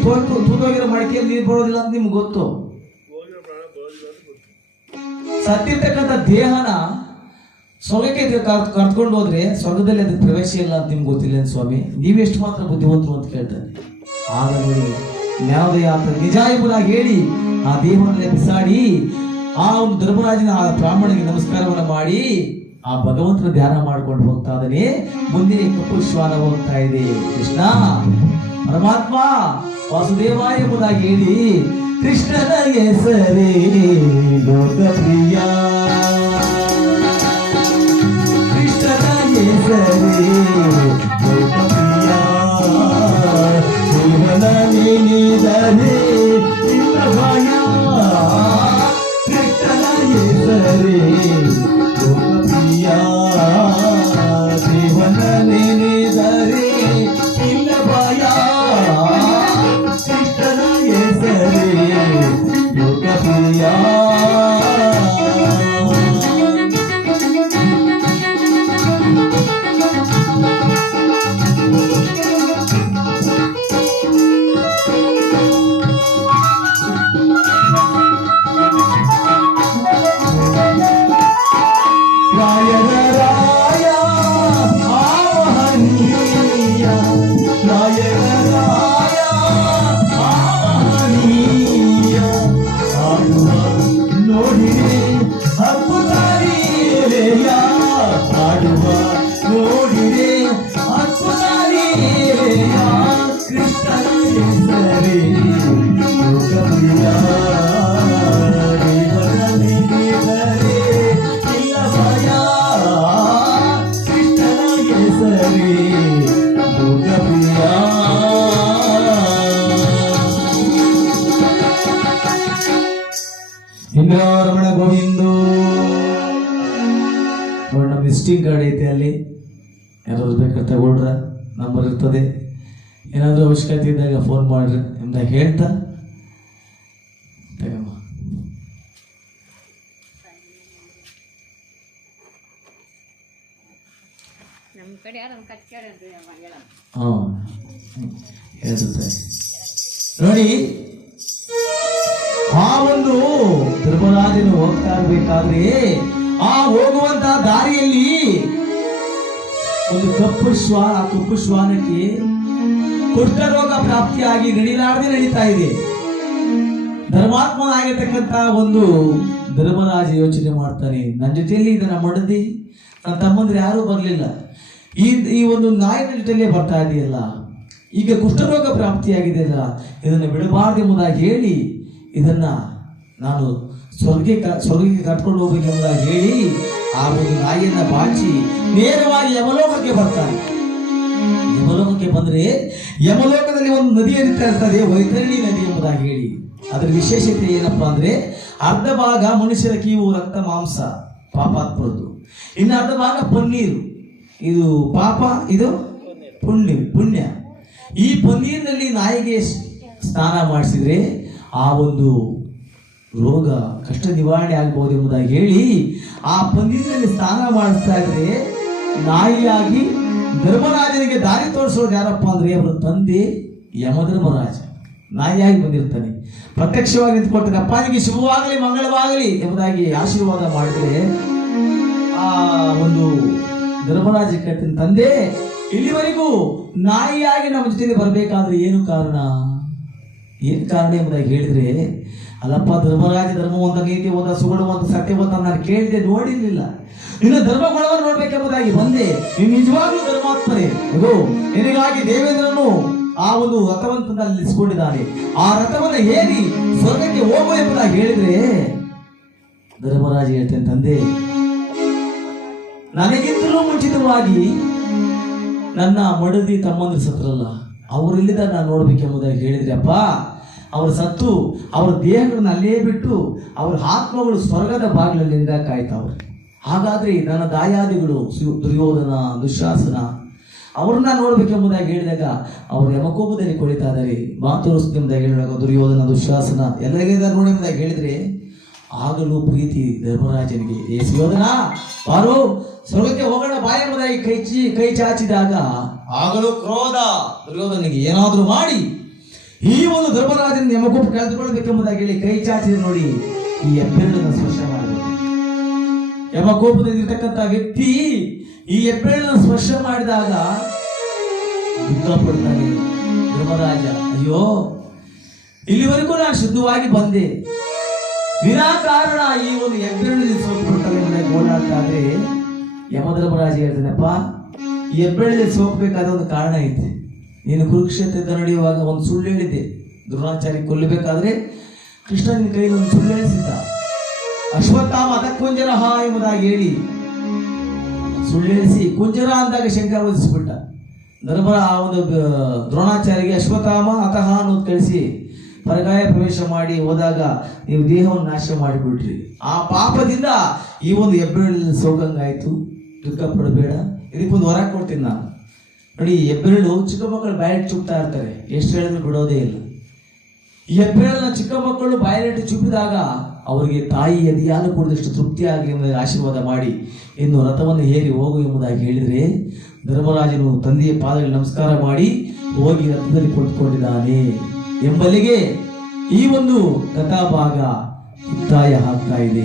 ತೂತೋಗಿರೋ ಮಡಿಕೆಯಲ್ಲಿ ನೀರು ಬರೋದಿಲ್ಲ ಅಂತ ನಿಮ್ಗೆ ಗೊತ್ತು, ಸತ್ತಿರ್ತಕ್ಕಂಥ ದೇಹನ ಸ್ವರ್ಗಕ್ಕೆ ಕರ್ಕೊಂಡು ಹೋದ್ರೆ ಸ್ವರ್ಗದಲ್ಲಿ ಅದಕ್ಕೆ ಪ್ರವೇಶ ಇಲ್ಲ ಅಂತ ನಿಮ್ಗೆ ಗೊತ್ತಿಲ್ಲ ಸ್ವಾಮಿ, ನೀವೆಷ್ಟು ಮಾತ್ರ ಬುದ್ಧಿವಂತರು ಅಂತ ಕೇಳ್ತಾನೆ. ಆಗ ನೋಡಿ ನ್ಯಾಯೋದಯ ನಿಜ ಎಂಬುದಾಗಿ ಹೇಳಿ ಆ ದೇವರನ್ನೇ ಬಿಸಾಡಿ ಆ ಒಂದು ಧರ್ಮರಾಜನ ಆ ಬ್ರಾಹ್ಮಣಿಗೆ ನಮಸ್ಕಾರವನ್ನು ಮಾಡಿ ಆ ಭಗವಂತನ ಧ್ಯಾನ ಮಾಡ್ಕೊಂಡು ಹೋಗ್ತಾ ಇದ್ದಾನೆ. ಮುಂದೆ ಕಪ್ಪು ಶ್ವಾನ ಹೋಗ್ತಾ ಇದೆ. ಕೃಷ್ಣ ಪರಮಾತ್ಮ ವಾಸುದೇವ ಎಂಬುದಾಗಿ ಹೇಳಿ ಕೃಷ್ಣನ ಹೆಸರೇ ಲೋಕಪ್ರಿಯ, ಕೃಷ್ಣನ ಹೆಸರೇ ಲೋಕಪ್ರಿಯ, ಜೀವನ ನೀನಿದರೆ ಇಲ್ಲ ಭಯ, ಕೃಷ್ಣನ ಹೆಸರೇ ಲೋಕಪ್ರಿಯ, ಜೀವನ ನೀನಿದರೆ ಇಲ್ಲ ಭಯ, ಕೃಷ್ಣನ ಹೆಸರೇ ಲೋಕಪ್ರಿಯ. ರಮಣ ಗೋವಿಂದು ನೋಡಿ, ನಮ್ಮ ವಿಸಿಟಿಂಗ್ ಕಾರ್ಡ್ ಐತೆ, ಅಲ್ಲಿ ಯಾರಾದ್ರು ಬೇಕಾದ್ರೆ ತಗೊಳ್ರ, ನಂಬರ್ ಇರ್ತದೆ. ಏನಾದರೂ ಅವಶ್ಯಕತೆ ಇದ್ದಾಗ ಫೋನ್ ಮಾಡ್ರಿ ಎಂದಾಗ ಹೇಳ್ತಾ ತಗಮ್ಮ. ಹಾಂ ಹೇಳ್ತಾರೆ ನೋಡಿ. ಆ ಒಂದು ಧರ್ಮರಾಜನು ಹೋಗ್ತಾ ಇರ್ಬೇಕಾದ್ರೆ ಆ ಹೋಗುವಂತ ದಾರಿಯಲ್ಲಿ ಒಂದು ಕಪ್ಪು ಶ್ವಾನಕ್ಕೆ ಕುಷ್ಠರೋಗ ಪ್ರಾಪ್ತಿಯಾಗಿ ನಡಿಲಾರದೆ ನಡೀತಾ ಇದೆ. ಧರ್ಮಾತ್ಮನಾಗಿರ್ತಕ್ಕಂತ ಒಂದು ಧರ್ಮರಾಜ ಯೋಚನೆ ಮಾಡ್ತಾನೆ, ನನ್ನ ಜೊತೆಯಲ್ಲಿ ಇದನ್ನ ಮಡದಿ ನನ್ನ ತಮ್ಮಂದ್ರೆ ಯಾರೂ ಬರಲಿಲ್ಲ, ಈ ಒಂದು ನಾಯಿನ ಜೊತೆಯಲ್ಲೇ ಬರ್ತಾ ಇದೆಯಲ್ಲ, ಈಗ ಕುಷ್ಠರೋಗ ಪ್ರಾಪ್ತಿಯಾಗಿದೆಯಲ್ಲ, ಇದನ್ನು ಬಿಡಬಾರ್ದು ಎಂಬುದಾಗಿ ಹೇಳಿ ಇದನ್ನ ನಾನು ಸ್ವರ್ಗಕ್ಕೆ ಕರ್ಕೊಂಡು ಹೋಗ್ಬೇಕೆಂಬುದಾಗಿ ಹೇಳಿ ಆ ಒಂದು ನಾಯಿಯನ್ನ ಬಾಚಿ ನೇರವಾಗಿ ಯಮಲೋಕಕ್ಕೆ ಬರ್ತಾನೆ. ಯಮಲೋಕಕ್ಕೆ ಬಂದ್ರೆ ಯಮಲೋಕದಲ್ಲಿ ಒಂದು ನದಿ ಹರಿತಾ ಇರ್ತದೆ, ವೈತರಣಿ ನದಿ ಎಂಬುದಾಗಿ ಹೇಳಿ. ಅದರ ವಿಶೇಷತೆ ಏನಪ್ಪಾ ಅಂದ್ರೆ ಅರ್ಧ ಭಾಗ ಮನುಷ್ಯರ ಕೀವು ರಕ್ತ ಮಾಂಸ ಪಾಪಾತ್ಮರದ್ದು, ಇನ್ನು ಅರ್ಧ ಭಾಗ ಪನ್ನೀರು, ಇದು ಪಾಪ ಇದು ಪುಣ್ಯ. ಈ ಪನ್ನೀರಿನಲ್ಲಿ ನಾಯಿಗೆ ಸ್ನಾನ ಮಾಡಿಸಿದ್ರೆ ಆ ಒಂದು ರೋಗ ಕಷ್ಟ ನಿವಾರಣೆ ಆಗಬಹುದು ಎಂಬುದಾಗಿ ಹೇಳಿ ಆ ಪನ್ನೀರಿನಲ್ಲಿ ಸ್ನಾನ ಮಾಡಿಸ್ತಾ ಇದ್ರೆ ನಾಯಿಯಾಗಿ ಧರ್ಮರಾಜನಿಗೆ ದಾರಿ ತೋರಿಸೋದು ಯಾರಪ್ಪ ಅಂದ್ರೆ ಅವರ ತಂದೆ ಯಮಧರ್ಮರಾಜ ನಾಯಿಯಾಗಿ ಬಂದಿರ್ತಾನೆ. ಪ್ರತ್ಯಕ್ಷವಾಗಿ ನಿಂತ್ಕೊಳ್ತಾನೆ, ಅಪ್ಪನಿಗೆ ಶುಭವಾಗಲಿ ಮಂಗಳವಾಗಲಿ ಎಂಬುದಾಗಿ ಆಶೀರ್ವಾದ ಮಾಡಿದ್ರೆ ಆ ಒಂದು ಧರ್ಮರಾಜ ಕೇಳ್ತಾನೆ, ತಂದೆ ಇಲ್ಲಿವರೆಗೂ ನಾಯಿಯಾಗಿ ನಮ್ಮ ಜೊತೆಗೆ ಬರಬೇಕಾದ್ರೆ ಏನು ಕಾರಣ ಎಂಬುದಾಗಿ ಹೇಳಿದ್ರೆ, ಅಲ್ಲಪ್ಪ ಧರ್ಮರಾಜ ಧರ್ಮವಂತ ನೀತಿವಂತ ಸುಗುಣವಂತ ಸತ್ಯವಂತ ನಾನು ಕೇಳಿದೆ ನೋಡಿರ್ಲಿಲ್ಲ, ನಿನ್ನ ಧರ್ಮ ಗುಣವನ್ನು ನೋಡ್ಬೇಕೆಂಬುದಾಗಿ ಬಂದೆ. ನೀನು ನಿಜವಾಗ್ಲೂ ಧರ್ಮಾತ್ಮರೇ, ಇದು ನಿನಗಾಗಿ ದೇವೇಂದ್ರನು ಆ ಒಂದು ರಥವಂತನಲ್ಲಿ ನಿಲ್ಲಿಸಿಕೊಂಡಿದ್ದಾನೆ, ಆ ರಥವನ್ನು ಏರಿ ಸ್ವರ್ಗಕ್ಕೆ ಹೋಗು ಎಂಬುದಾಗಿ ಹೇಳಿದ್ರೆ ಧರ್ಮರಾಜ ಹೇಳ್ತೇನೆ, ತಂದೆ ನನಗಿಂತಲೂ ಮುಂಚಿತವಾಗಿ ನನ್ನ ಮಡದಿ ತಮ್ಮಂದ್ರು ಸತ್ರಲ್ಲ, ಅವರಿಲ್ಲಿದ್ದ ನಾನು ನೋಡ್ಬೇಕೆಂಬುದಾಗಿ ಹೇಳಿದ್ರೆ ಅಪ್ಪ, ಅವರು ಸತ್ತು ಅವರ ದೇಹಗಳನ್ನು ಅಲ್ಲೇ ಬಿಟ್ಟು ಅವರ ಆತ್ಮಗಳು ಸ್ವರ್ಗದ ಬಾಗಿಲಲ್ಲಿ ಕಾಯ್ತಾವ್ರೆ. ಹಾಗಾದ್ರೆ ನನ್ನ ದಾಯಾದಿಗಳು ದುರ್ಯೋಧನ ದುಶ್ಯಾಸನ ಅವ್ರನ್ನ ನೋಡ್ಬೇಕೆಂಬುದಾಗಿ ಹೇಳಿದಾಗ ಅವರು ಯಮಕೋಪದಲ್ಲಿ ಕೊಳಿತಾ ಇದ್ದಾರೆ. ಮಾತೋರಿಸ್ತೆಂಬುದಾಗಿ ಹೇಳಿದಾಗ ದುರ್ಯೋಧನ ದುಶ್ಯಾಸನ ಎಲ್ಲರಿಗಿದ್ದಾರೆ ನೋಡಿ ಎಂಬುದಾಗಿ ಹೇಳಿದ್ರೆ ಆಗಲೂ ಪ್ರೀತಿ ಧರ್ಮರಾಜನಿಗೆ, ಏ ಸುಯೋಧನ ಬಾರೋ ಸ್ವರ್ಗಕ್ಕೆ ಹೋಗೋಣ ಬಾ ಎಂಬುದಾಗಿ ಕೈ ಚಾಚಿದಾಗ ಆಗಲೂ ಕ್ರೋಧ ದುರ್ಯೋಧನಿಗೆ ಏನಾದರೂ ಮಾಡಿ ಈ ಒಂದು ಧರ್ಮರಾಜನ ಯಮಕೋಪ ಕಳೆದುಕೊಳ್ಬೇಕೆಂಬುದಾಗಿ ಹೇಳಿ ಕೈ ಚಾಚಿದ ನೋಡಿ ಈ ಹೆಬ್ಬೆರಳನ್ನು ಸ್ಪರ್ಶ ಮಾಡಬೇಕು. ಯಮಕೋಪದಲ್ಲಿರ್ತಕ್ಕಂಥ ವ್ಯಕ್ತಿ ಈ ಹೆಬ್ಬೆರಳನ್ನು ಸ್ಪರ್ಶ ಮಾಡಿದಾಗ ದುಃಖ ಪಡ್ತಾನೆ ಧರ್ಮರಾಜ. ಅಯ್ಯೋ, ಇಲ್ಲಿವರೆಗೂ ನಾನು ಶುದ್ಧವಾಗಿ ಬಂದೆ, ವಿನಾಕಾರಣ ಈ ಒಂದು ಹೆಬ್ಬೆರಳಿನಲ್ಲಿ ಸೋಪು ಬಿಟ್ಟರೆ ಓಡಾಡ್ತಾ ಇದ್ರೆ ಯಮಧರ್ಮರಾಜ ಹೇಳ್ತಾನಪ್ಪ, ಹೆಬ್ಬೆರಳಿನಲ್ಲಿ ಸೋಪಬೇಕಾದ ಒಂದು ಕಾರಣ ಐತೆ. ನೀನು ಕುರುಕ್ಷೇತ್ರದ ನಡೆಯುವಾಗ ಒಂದು ಸುಳ್ಳು ಹೇಳಿದ್ದೆ, ದ್ರೋಣಾಚಾರ್ಯ ಕೊಲ್ಲಬೇಕಾದ್ರೆ ಕೃಷ್ಣ ನಿನ್ನ ಕೈಯಲ್ಲಿ ಒಂದು ಸುಳ್ಳು ಹೇಳಿಸಿದ್ದ. ಅಶ್ವತ್ಥಾಮ ಅದ ಕುಂಜರ ಹಾ ಎಂಬುದಾಗಿ ಹೇಳಿ ಸುಳ್ಳು ಹೇಳಿಸಿ ಕುಂಜರ ಅಂದಾಗ ಶಂಕ ವಧಿಸಿಬಿಟ್ಟ. ಧರ್ಮರ ಆ ಒಂದು ದ್ರೋಣಾಚಾರ್ಯಗೆ ಅಶ್ವತ್ಥಾಮ ಅತಃ ಅನ್ನೋದು ಕಳಿಸಿ ಪರಗಾಯ ಪ್ರವೇಶ ಮಾಡಿ ಹೋದಾಗ ನೀವು ದೇಹವನ್ನು ನಾಶ ಮಾಡಿಬಿಟ್ರಿ. ಆ ಪಾಪದಿಂದ ಈ ಒಂದು ಹೆಬ್ಬೆರಳಿನಲ್ಲಿ ಸೋಗಂಗಾಯ್ತು. ದುಃಖ ಪಡಬೇಡ, ಇದಕ್ಕೊಂದು ವರ ಕೊಡ್ತೀನಿ ನಾನು. ನೋಡಿ, ಹೆಬ್ಬೆರಳು ಚಿಕ್ಕ ಮಕ್ಕಳು ಬಾಯಿಟ್ಟು ಚುಪ್ತಾ ಇರ್ತಾರೆ, ಎಷ್ಟು ಹೇಳಿದ್ರು ಬಿಡೋದೇ ಇಲ್ಲ. ಈ ಹೆಬ್ಬೆರಳನ್ನ ಚಿಕ್ಕ ಮಕ್ಕಳು ಬಾಯಿಲಿಟ್ಟು ಚುಪ್ಪಿದಾಗ ಅವರಿಗೆ ತಾಯಿ ಎದೆಯಾಲು ಕುಡಿದಷ್ಟು ತೃಪ್ತಿಯಾಗಿ ಎಂಬುದಾಗಿ ಆಶೀರ್ವಾದ ಮಾಡಿ ಇನ್ನು ರಥವನ್ನು ಹೇರಿ ಹೋಗು ಎಂಬುದಾಗಿ ಹೇಳಿದರೆ ಧರ್ಮರಾಜನು ತಂದೆಯ ಪಾದಗಳಿಗೆ ನಮಸ್ಕಾರ ಮಾಡಿ ಹೋಗಿ ರಥದಲ್ಲಿ ಕುಳಿತುಕೊಂಡಿದ್ದಾನೆ ಎಂಬಲ್ಲಿಗೆ ಈ ಒಂದು ಕಥಾಭಾಗ ಮುಕ್ತಾಯ ಆಗ್ತಾ ಇದೆ.